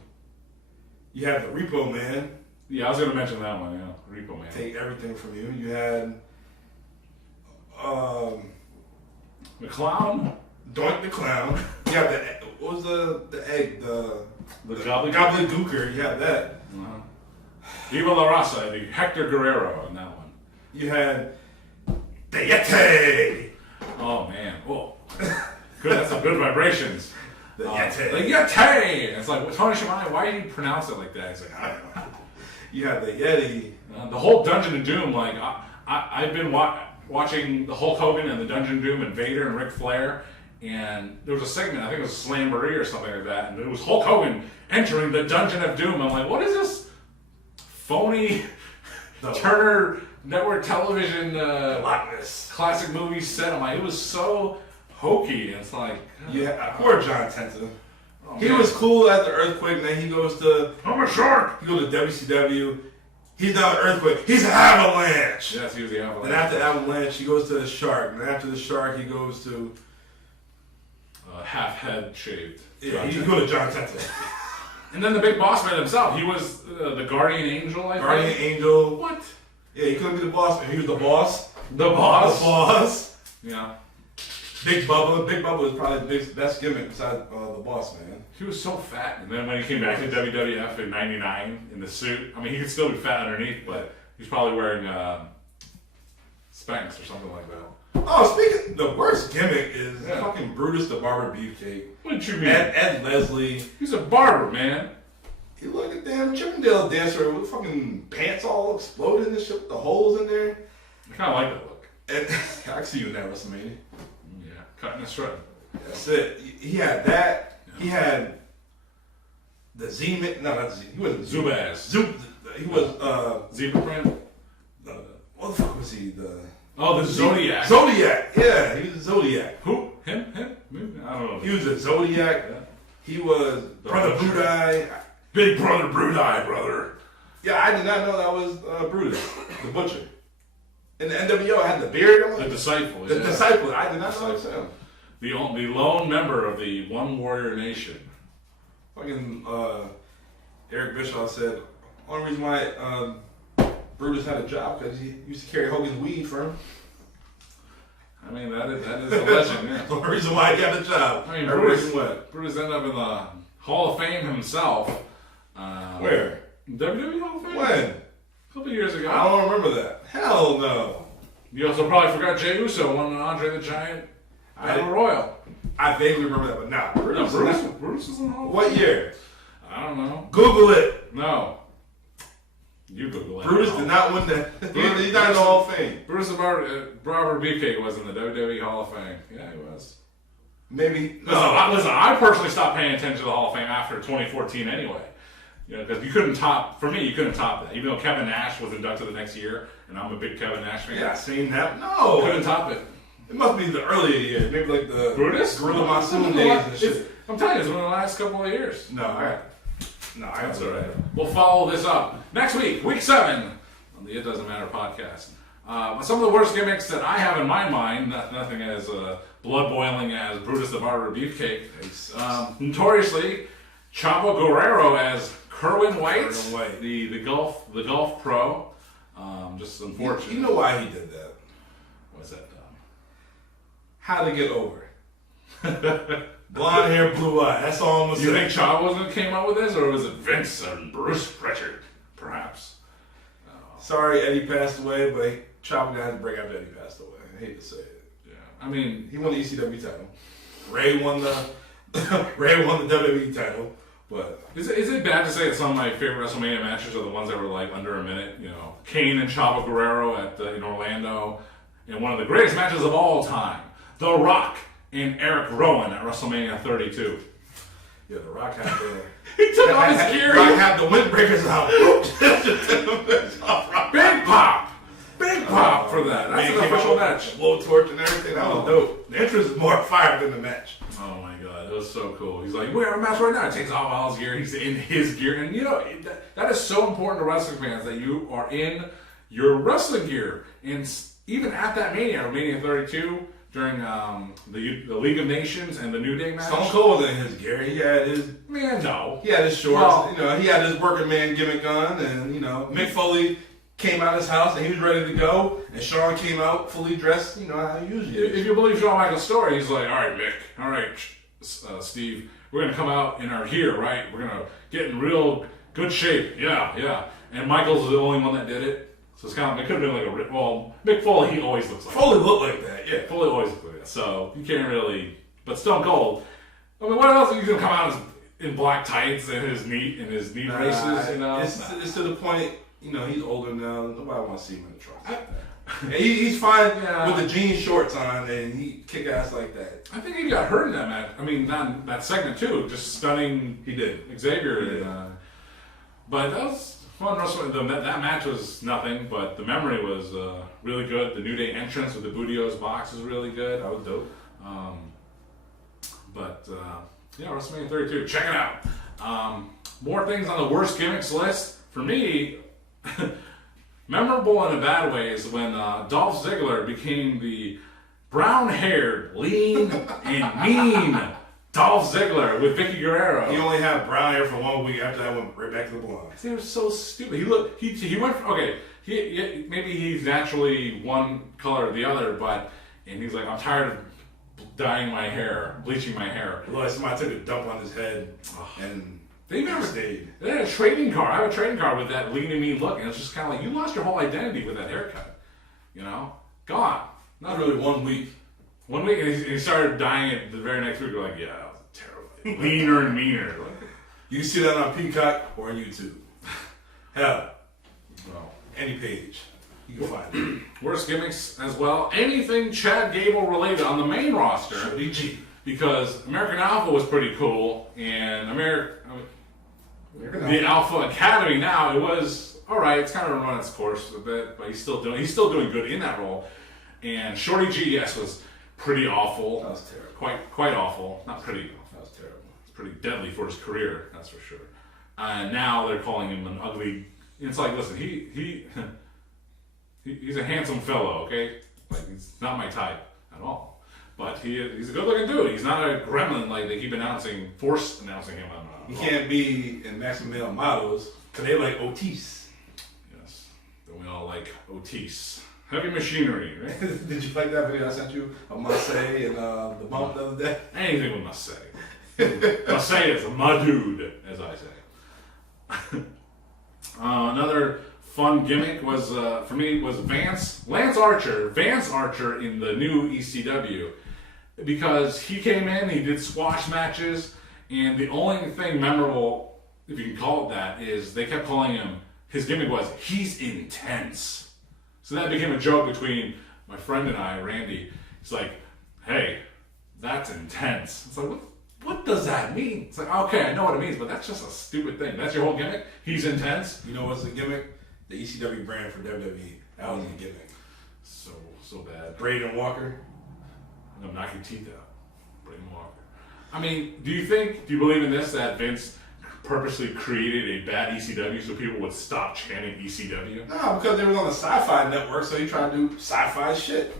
You had the Repo Man. Yeah, I was going to mention that one. Yeah, Repo Man. Take everything from you. You had the Clown. Doink the Clown. You had what was the egg? The Gobbledygooker. You had that. Uh-huh. Viva La Raza, the Hector Guerrero on that one. You had the Yeti. Oh man, whoa. Good, that's some good vibrations. The Yeti. The Yeti! It's like, Tony Schiavone, why do you pronounce it like that? He's like, I don't know. You had the Yeti. The whole Dungeon of Doom, like, I've been watching the Hulk Hogan and the Dungeon of Doom and Vader and Ric Flair, and there was a segment, I think it was a Slamboree or something like that, and it was Hulk Hogan entering the Dungeon of Doom. I'm like, what is this phony Turner Network Television classic movie set? I'm like, it was so hokey, and it's like... Yeah, poor John Tenta. Oh, he man. was cool at the Earthquake, and then he goes to... I'm a shark! He goes to WCW. He's not an Earthquake. He's an Avalanche! Yes, he was the Avalanche. And after Avalanche, he goes to the Shark. And after the Shark, he goes to... half head shaved. Yeah, he goes to John Tenta. And then the big boss man himself, he was the Guardian Angel, I think. Guardian Angel. What? Yeah, he couldn't be the boss man. He was the boss. The boss? The boss. Yeah. Big Bubba. Big Bubba was probably the best gimmick besides the boss man. He was so fat. And then when he came back to WWF in '99 in the suit, I mean, he could still be fat underneath, but he's probably wearing Spanx or something like that. Oh, speaking, the worst gimmick is fucking Brutus the Barber Beefcake. What did you mean? Ed Leslie. He's a barber, man. He looked like a damn Chippendale dancer with fucking pants all exploded and shit with the holes in there. I kind of like that look. And I see you in that WrestleMania. Yeah, cutting a strut. That's it. He had that. Yeah. He had the Z-Man. No, not Z. He wasn't Zubaz. He was Zebra Brand. What the fuck was he? The Zodiac. Zodiac. Yeah, he was a Zodiac. Who? Him? I don't know. He was a Zodiac. Yeah. He was Brother Brudai. Big Brother Brudai, brother. Yeah, I did not know that was Brutus, the Butcher. And the NWO had the beard. The Disciple. The Disciple. I did not know that was him. The lone member of the One Warrior Nation. Fucking Eric Bischoff said, only reason why Brutus had a job because he used to carry Hogan's weed for him. I mean, that is a legend, yeah. The reason why he got the job. I mean, Brutus ended up in the Hall of Fame himself. Where? WWE Hall of Fame? When? A couple years ago. I don't remember that. Hell no. You also probably forgot Jey Uso won an Andre the Giant Battle Royal. I vaguely remember that, but nah. Brutus was in the Hall of Fame. What year? I don't know. Google it. No. You Google it. Brutus did not win that. He's not in the Hall of Fame. Brutus the Barber Beefcake was in the WWE Hall of Fame. Yeah, he was. Maybe. Listen, I personally stopped paying attention to the Hall of Fame after 2014 anyway. You know, because you couldn't top that. Even though Kevin Nash was inducted the next year, and I'm a big Kevin Nash fan. Yeah, I seen that. No. Couldn't top it. It must be the earlier years. Maybe like the Brutus? Gorilla Monsoon days and shit. I'm telling you, it's one of the last couple of years. That's all right. We'll follow this up next week, week 7, on the It Doesn't Matter podcast. Some of the worst gimmicks that I have in my mind, nothing as blood boiling as Brutus the Barber Beefcake. Notoriously, Chavo Guerrero as Kerwin White, the golf pro. Just unfortunate. You know why he did that? What's that, Dom? How to get over it. Blonde hair, blue eye. That's all I'm gonna say. You think Chavo came up with this, or was it Vince and Bruce Pritchard, perhaps? Sorry, Eddie passed away, but Chavo got his break after Eddie passed away. I hate to say it. Yeah, I mean, he won the ECW title. Ray won the Ray won the WWE title, but is it bad to say that some of my favorite WrestleMania matches are the ones that were like under a minute? You know, Kane and Chavo Guerrero in Orlando, and one of the greatest matches of all time, The Rock and Eric Rowan at WrestleMania 32. yeah, The Rock had the He took off his gear. Rock had the windbreakers out. Big pop for that. That's an official match. Blowtorch and everything. That was dope. The entrance is more fire than the match. Oh my god, that was so cool. He's like, we're in a match right now. He takes off all his gear. He's in his gear. And you know, that is so important to wrestling fans that you are in your wrestling gear. And even at that Mania 32, during the League of Nations and the New Day match. Stone Cold was in his gear. He had his... Man, no. He had his shorts. Well, you know, he had his working man gimmick on. And, you know, Mick Foley came out of his house and he was ready to go. And Shawn came out fully dressed, you know, how he usually is. If you believe Shawn Michaels' story, he's like, all right, Mick. All right, Steve. We're going to come out in our gear, right? We're going to get in real good shape. Yeah. And Michaels is the only one that did it. So it's kind of, it could have been like Mick Foley, he always looks like Foley looked like that, yeah. Foley always looks like that. So you can't really, but Stone Cold, I mean, what else are you going to come out in black tights and his knee braces, you know? It's to the point, you know, he's older now. Nobody wants to see him in the trunks. He's fine with the jean shorts on and he kick ass like that. I think he got hurt in that match. I mean, not that segment too, just stunning. He did. Xavier. He did. But that was fun. That match was nothing, but the memory was really good. The New Day entrance with the Budios box was really good. That was dope. Yeah, WrestleMania 32. Check it out. More things on the worst gimmicks list. For me, memorable in a bad way is when Dolph Ziggler became the brown-haired, lean, and mean Dolph Ziggler with Vicky Guerrero. He only had brown hair for 1 week. After that, went right back to the blonde. He was so stupid. He went from, okay. Maybe he's naturally one color or the other, and he's like, I'm tired of dyeing my hair, bleaching my hair. Look, somebody took a dump on his head and they never stayed. They had a trading card. I have a trading card with that lean and mean look, and it's just kind of like you lost your whole identity with that haircut. You know, gone. Not really 1 week. 1 week, and he started dyeing it the very next week. We're like, yeah, that was terrible. Leaner and meaner. You can see that on Peacock or on YouTube. Hell, well, any page. You can find it. Worst gimmicks as well. Anything Chad Gable related on the main roster. DG. Because American Alpha was pretty cool, and the Alpha Academy now, it was alright, it's kind of run its course a bit, but he's still doing good in that role. And Shorty G, yes, was pretty awful. That was terrible. Quite awful. Not pretty. That was terrible. It's pretty deadly for his career, that's for sure. Now they're calling him an ugly. It's like, listen, he's a handsome fellow, okay? Like, he's not my type at all. But he's a good-looking dude. He's not a gremlin like they keep force announcing him on. He can't be in Maximilian Models because they like Otis. Yes, then we all like Otis. Heavy machinery, right? Did you like that video I sent you of Marseille and the bump the other day? Anything with Marseille. Marseille is my dude, as I say. Another fun gimmick was for me was Lance Archer in the new ECW, because he came in, he did squash matches, and the only thing memorable, if you can call it that, is they kept calling him, his gimmick was, he's intense. So that became a joke between my friend and I, Randy. He's like, hey, that's intense. It's like, what does that mean? It's like, okay, I know what it means, but that's just a stupid thing. That's your whole gimmick? He's intense? You know what's the gimmick? The ECW brand for WWE. That was the gimmick. So bad. Braden Walker. I'm gonna knock your teeth out. Braden Walker. I mean, do you believe in this, that Vince purposely created a bad ECW so people would stop chanting ECW? No, because they were on the Sci-Fi Network, so he tried to do sci-fi shit.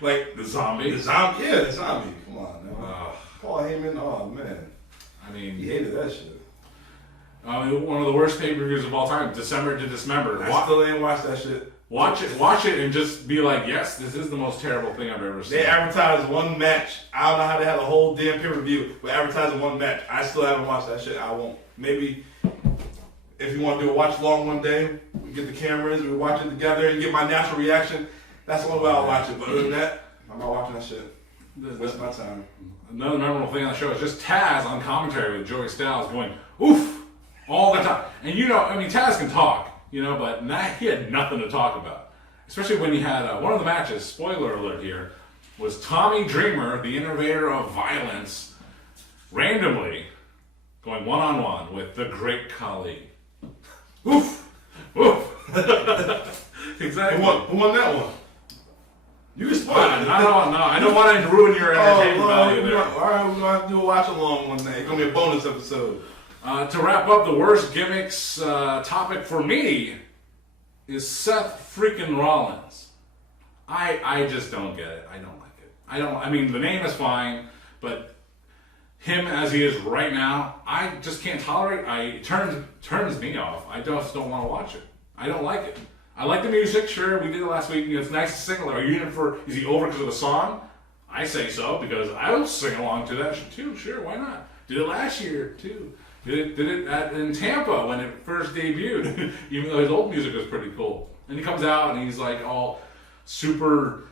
Like the zombie? The zombie. Come on now. Paul Heyman, oh man. I mean, he hated that shit. One of the worst pay-per-views of all time, December to Dismember. I still ain't watched that shit. Watch it, and just be like, yes, this is the most terrible thing I've ever seen. They advertised one match. I don't know how they had a whole damn pay-per-view, but advertising one match. I still haven't watched that shit. I won't. Maybe if you want to do a watch-along one day, we get the cameras, we watch it together, and get my natural reaction. That's the only way I'll watch it. But other than that, I'm not watching that shit. Waste my time. another memorable thing on the show is just Taz on commentary with Joey Styles going, oof, all the time. And Taz can talk, but he had nothing to talk about. Especially when he had one of the matches, spoiler alert here, was Tommy Dreamer, the innovator of violence, randomly going one-on-one with the Great Khali. Oof! Oof! Exactly. Who won that one? You can spoil it. No, I don't want to ruin your entertainment value there. All right, we're going to have to do a watch-along one day. It's going to be a bonus episode. To wrap up, the worst gimmicks topic for me is Seth freaking Rollins. I just don't get it. I don't like it. The name is fine, but him as he is right now, I just can't tolerate. It turns me off. I just don't want to watch it. I don't like it. I like the music, sure. We did it last week. It's nice to sing. Are you is he over because of the song? I say so because I'll sing along to that too. Sure, why not? Did it last year too. Did it in Tampa when it first debuted, even though his old music was pretty cool. And he comes out and he's like all super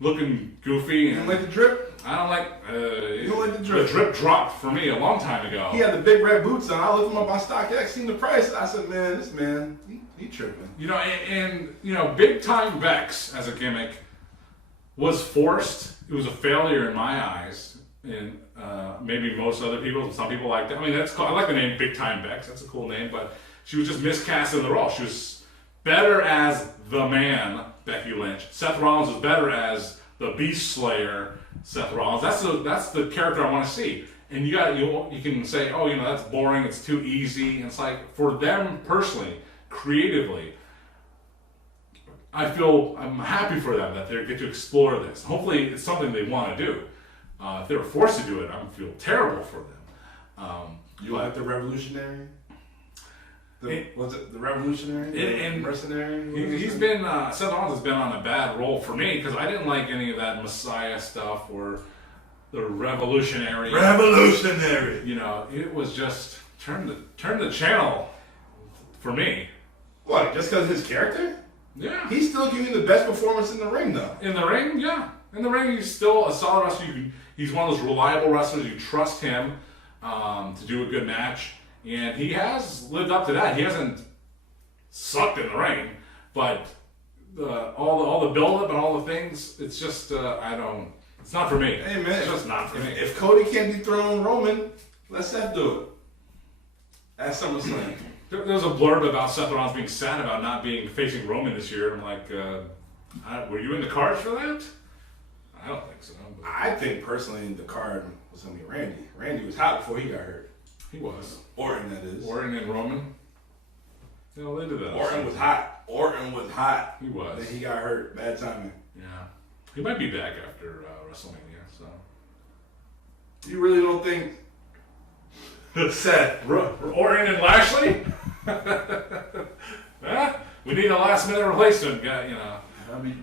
looking goofy. You don't like the drip? I don't like. You don't like the drip? The drip dropped for me a long time ago. He had the big red boots on. I looked him up on StockX, seen the price. I said, man, this man, he tripping. Big time Vex as a gimmick was forced. It was a failure in my eyes, and maybe most other people. Some people like that. That's cool. I like the name Big Time Vex. That's a cool name, but she was just miscast in the role. She was better as the man, Becky Lynch. Seth Rollins was better as the Beast Slayer, Seth Rollins. That's the character I want to see. And you can say, that's boring. It's too easy. And it's like for them personally, creatively, I'm happy for them that they get to explore this. Hopefully, it's something they want to do. If they were forced to do it, I would feel terrible for them. You like the Revolutionary? Was it the Revolutionary? Mercenary? He's been Seth Rollins has been on a bad role for me because I didn't like any of that Messiah stuff or the Revolutionary. It was just turn the channel for me. What? Just because of his character? Yeah. He's still giving you the best performance in the ring, though. In the ring, yeah. In the ring, he's still a solid wrestler. He's one of those reliable wrestlers. You trust him to do a good match. And he has lived up to that. He hasn't sucked in the ring. But all the build-up and all the things, it's just, it's not for me. Hey, man. It's just not for me. If Cody can't dethrone Roman, let Seth do it. At SummerSlam. There was a blurb about Seth Rollins being sad about not facing Roman this year. I'm like, were you in the cards for that? I don't think so. But I think personally the card was going to be Randy. Randy was hot before he got hurt. he was. Orton, that is. Orton and Roman. They did that. Orton was hot. He was. Then he got hurt. Bad timing. Yeah. He might be back after WrestleMania, so. You really don't think Seth? Orton and Lashley? We need a last minute replacement, guy.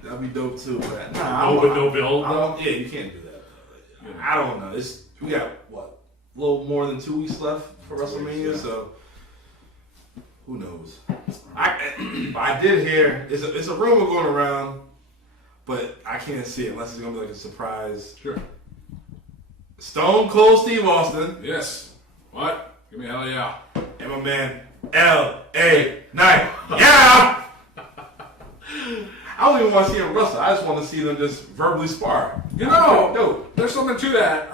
That'd be dope too. But no build. Yeah, you can't do that. Though. I don't know. We got what, a little more than 2 weeks left for WrestleMania, so who knows? I did hear it's a rumor going around, but I can't see it unless it's gonna be like a surprise. Sure. Stone Cold Steve Austin. Yes. What? Give me a hell yeah. And my man L.A. Knight. Yeah. I don't even want to see them wrestle. I just want to see them just verbally spar. There's something to that.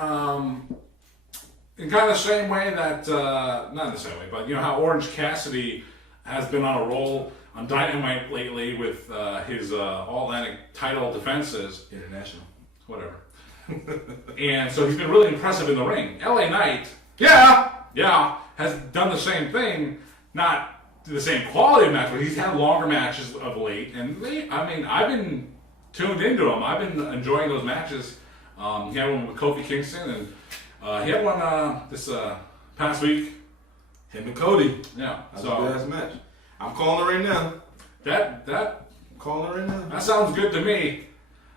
In kind of the same way that, not in the same way, but how Orange Cassidy has been on a roll on Dynamite lately with his All-Atlantic title defenses. International. Whatever. And so he's been really impressive in the ring. LA Knight, has done the same thing, not the same quality of match, but he's had longer matches of late. And I've been tuned into him. I've been enjoying those matches. He had one with Kofi Kingston, and he had one this past week. Him and Cody. Yeah. That's a good-ass match. I'm calling it right now. I'm calling it right now. That sounds good to me.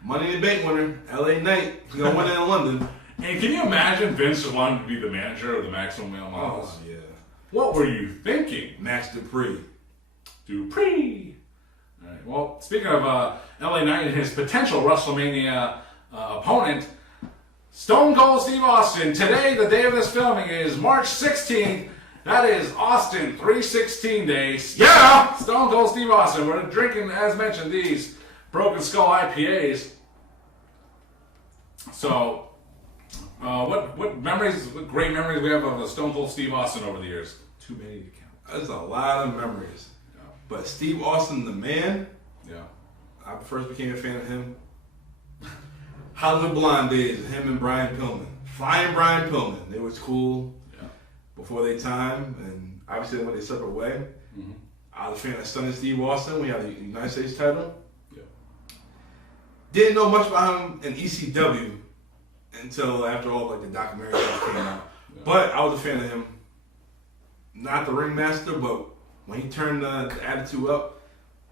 Money in the Bank winner, LA Knight. He's going to win it in London. And can you imagine Vince just wanting to be the manager of the Maximum Male Models? Oh, yeah. What were you thinking? Max Dupree. All right. Well, speaking of LA Knight and his potential WrestleMania opponent, Stone Cold Steve Austin. Today, the day of this filming, is March 16th. That is Austin 316 days. Yeah! Stone Cold Steve Austin. We're drinking, as mentioned, these Broken Skull IPAs. So, what great memories we have of the Stone Cold Steve Austin over the years? Too many to count. That's a lot of memories. Yeah. But Steve Austin, the man, Yeah. I first became a fan of him. Hollywood Blonde days, him and Brian Pillman. Flying Brian Pillman. They was cool before their time, and obviously when they separate way. Mm-hmm. I was a fan of Stunning Steve Austin. We had the United States title. Yeah. Didn't know much about him in ECW until after all like the documentary stuff came out. Yeah. But I was a fan of him. Not the ringmaster, but when he turned the attitude up,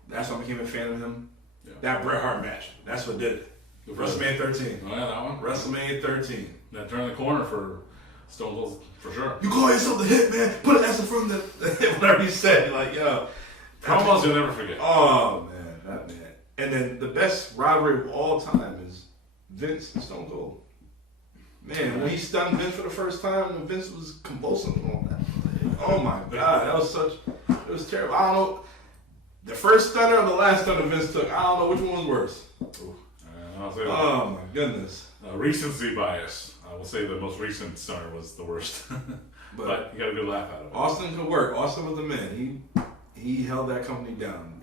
that's when I became a fan of him. Yeah. That Bret Hart match, that's what did it. WrestleMania 13. Oh yeah, that one. WrestleMania 13. That turned the corner for Stone Cold for sure. You call yourself the hit man? Put an S in front of the whatever he said. Like yo, Promos you'll never forget. Oh man, that man. And then the best rivalry of all time is Vince and Stone Cold. Man, when he stunned Vince for the first time, when Vince was convulsing and all that. Oh my God, it was terrible. I don't know, the first stunner or the last stunner Vince took. I don't know which one was worse. Oh my goodness. Recency bias. I will say the most recent stunner was the worst, but you got a good laugh out of it. Austin could work. Austin was the man. He held that company down.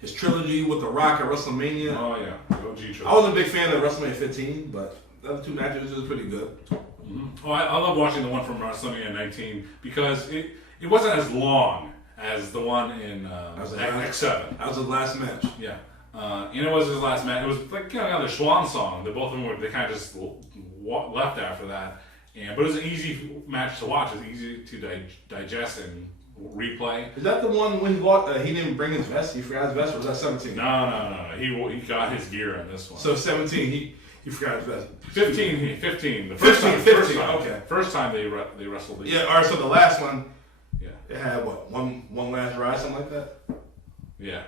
His trilogy with The Rock at WrestleMania. Oh yeah, the OG trilogy. I wasn't a big fan of WrestleMania 15, but the other two matches was pretty good. Mm-hmm. Oh, I love watching the one from WrestleMania 19 because it wasn't as long as the one in X7. That was his last match. Yeah. And it was his last match. It was like another Swan song. They both of them they kind of just left after that. But it was an easy match to watch. It was easy to digest and replay. Is that the one when he lost? He didn't bring his vest. He forgot his vest. Or was that 17? No. He got his gear on this one. So 17, he forgot his vest. 15. The first 15, time. 15. Okay. First time they wrestled. Yeah. All right. So the last one. Yeah. It had what one last ride, something like that. Yeah.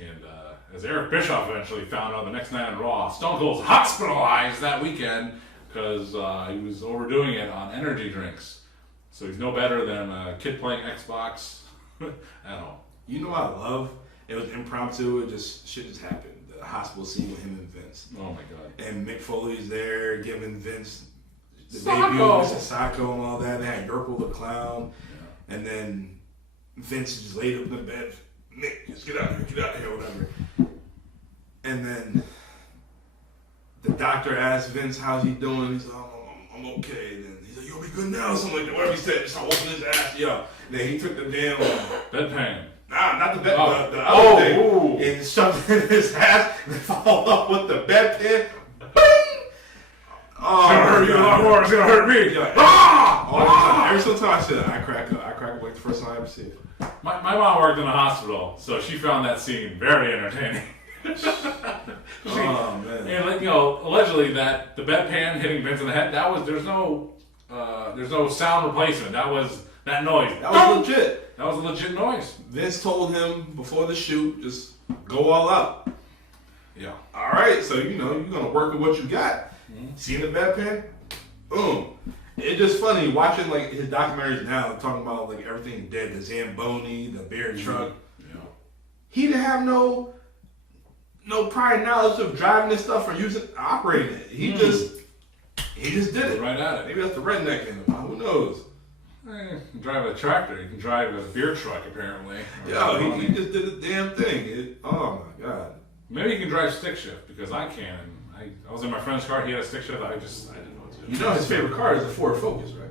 And as Eric Bischoff eventually found out the next night on Raw, Stone Cold's hospitalized that weekend because he was overdoing it on energy drinks. So he's no better than a kid playing Xbox at home. You know what I love? It was impromptu. Shit just happened. The hospital scene with him and Vince. Oh my God. And Mick Foley's there giving Vince the Sacco. debut of Mr. Sacco and all that. They had Urkel the Clown. Yeah. And then Vince just laid up in the bed. Nick, just get out here, whatever. And then the doctor asked Vince, how's he doing? He's like, I'm okay. Then he's like, you'll be good now, something like that. Whatever he said, just open his ass, yeah. And then he took the damn bedpan. Nah, not the bed, the other thing. Ooh. And shoved it in his ass and followed up with the bedpan. Bing! Oh, it's gonna hurt you a lot more. It's gonna hurt me. Yeah, every single time I said it, I crack up. I crack up like the first time I ever see it. My mom worked in a hospital, so she found that scene very entertaining. Oh man! And allegedly that the bedpan hitting Vince in the head, there's no sound replacement. That was that noise. That was legit. That was a legit noise. Vince told him before the shoot, just go all out. Yeah. All right, so you're gonna work with what you got. Mm-hmm. Seeing the bedpan, boom. It's just funny watching like his documentaries now, talking about like everything dead, the Zamboni, the bear truck. Yeah. He didn't have no prior knowledge of driving this stuff or operating it. He just did it. Right at it. Maybe that's the redneck in him. Who knows? You can drive a tractor. You can drive a beer truck, apparently. Yo, he just did the damn thing. Oh my God. Maybe you can drive stick shift because I can. I was in my friend's car. He had a stick shift. I didn't know what to do. You know his favorite car is the Ford Focus, right?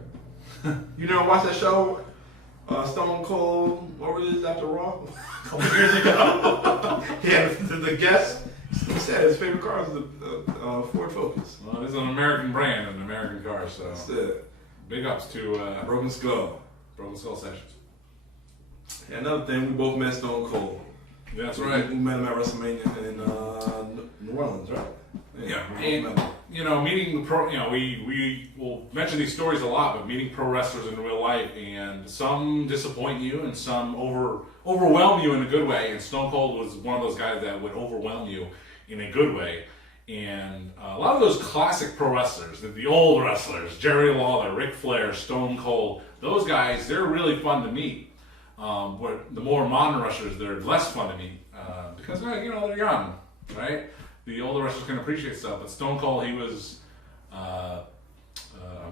You never watched that show, Stone Cold, what was it, after Raw? A couple years ago. He had the guest. He said his favorite car is the Ford Focus. Well, it's an American brand and an American car, so That's it. big ups to Broken Skull. Broken Skull Sessions. And another thing, we both met Stone Cold. Yeah, that's right. We met him at WrestleMania in New Orleans, right? Yeah, and meeting the pro, we will mention these stories a lot, but meeting pro wrestlers in real life, and some disappoint you, and some overwhelm you in a good way. And Stone Cold was one of those guys that would overwhelm you in a good way. And a lot of those classic pro wrestlers, the old wrestlers, Jerry Lawler, Ric Flair, Stone Cold, those guys, they're really fun to meet. But the more modern wrestlers, they're less fun to meet because they're young, right? The older wrestlers can appreciate stuff, but Stone Cold, he was a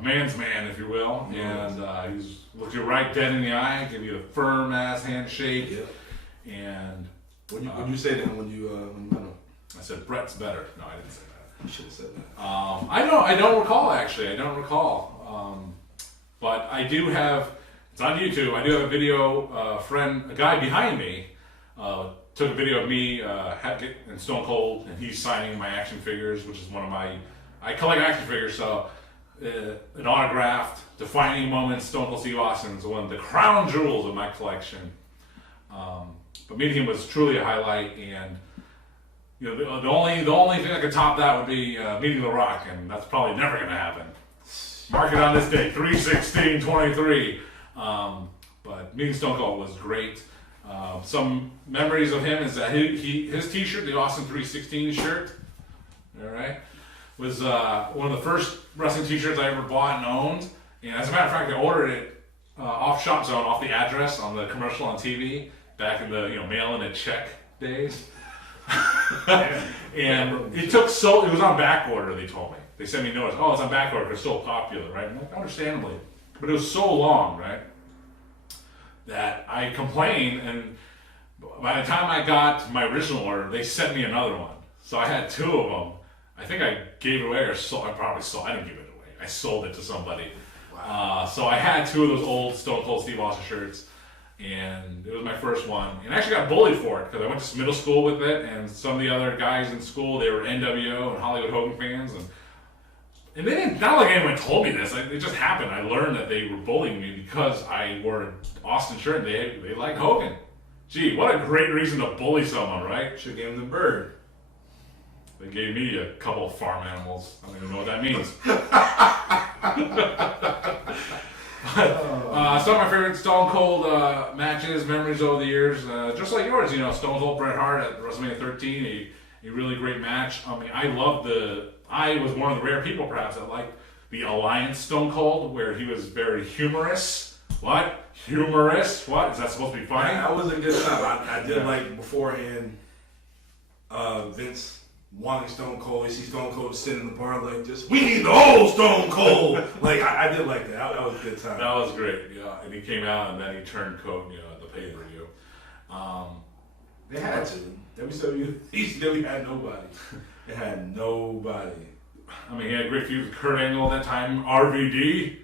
man's man, if you will, and he looked you right dead in the eye, give you a firm ass handshake, and when you say that when you met him? I said Brett's better. No, I didn't say that. You should have said that. I don't recall actually. I don't recall, but I do have. It's on YouTube. I do have a video. A guy behind me, took a video of me and Stone Cold, and he's signing my action figures, which is one of my. I collect action figures, so an autographed, defining moments. Stone Cold Steve Austin is one of the crown jewels of my collection. But meeting him was truly a highlight, and the only thing that could top that would be meeting The Rock, and that's probably never going to happen. Mark it on this day, 3/16/23. But meeting Stone Cold was great. Some memories of him is that his T-shirt, the Austin 316 shirt, all right, was one of the first wrestling T-shirts I ever bought and owned. And as a matter of fact, I ordered it off Shop Zone, off the address on the commercial on TV back in the mail-in a check days. And it was on back order, they told me. They sent me notice, it's on back order, it's so popular, right? I'm like, understandably. But it was so long, right, that I complained, and by the time I got my original order, they sent me another one. So I had two of them. I think I gave it away, or I didn't give it away. I sold it to somebody. Wow. So I had two of those old Stone Cold Steve Austin shirts, and it was my first one. And I actually got bullied for it because I went to middle school with it, and some of the other guys in school, they were NWO and Hollywood Hogan fans, and they didn't. Not like anyone told me this. It just happened. I learned that they were bullying me because I wore an Austin shirt. And they liked Hogan. Gee, what a great reason to bully someone, right? Should have gave him the bird. They gave me a couple of farm animals. I don't even know what that means. Some of my favorite Stone Cold matches, memories over the years, just like yours. Stone Cold Bret Hart at WrestleMania 13, a really great match. I mean, I was one of the rare people, perhaps, that liked the Alliance Stone Cold, where he was very humorous. What? Humorous? What? Is that supposed to be funny? That was a good time. I did like beforehand, Vince wanting Stone Cold. You see Stone Cold sitting in the bar like this. We need the whole Stone Cold. Like I did like that. That was a good time. That was great. Yeah, and he came out and then he turned coat. At the pay-per-view. They had to. WCW had nobody. They had nobody. I mean, he had a great feud with Kurt Angle at that time. RVD.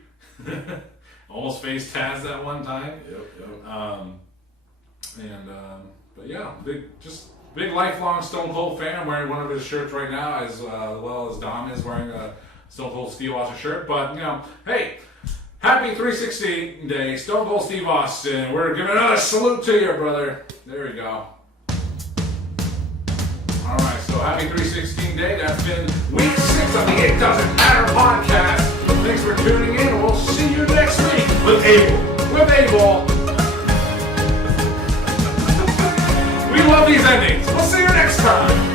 Almost faced Taz that one time. Yep. But yeah, big lifelong Stone Cold fan. I'm wearing one of his shirts right now, as well as Dom is wearing a Stone Cold Steve Austin shirt. But hey, happy 316 day, Stone Cold Steve Austin. We're giving another salute to you, brother. There we go. All right, so happy 316 day. That's been week 6 of the It Doesn't Matter podcast. Thanks for tuning in. We'll see you next week with Abel. We love these endings. We'll see you next time.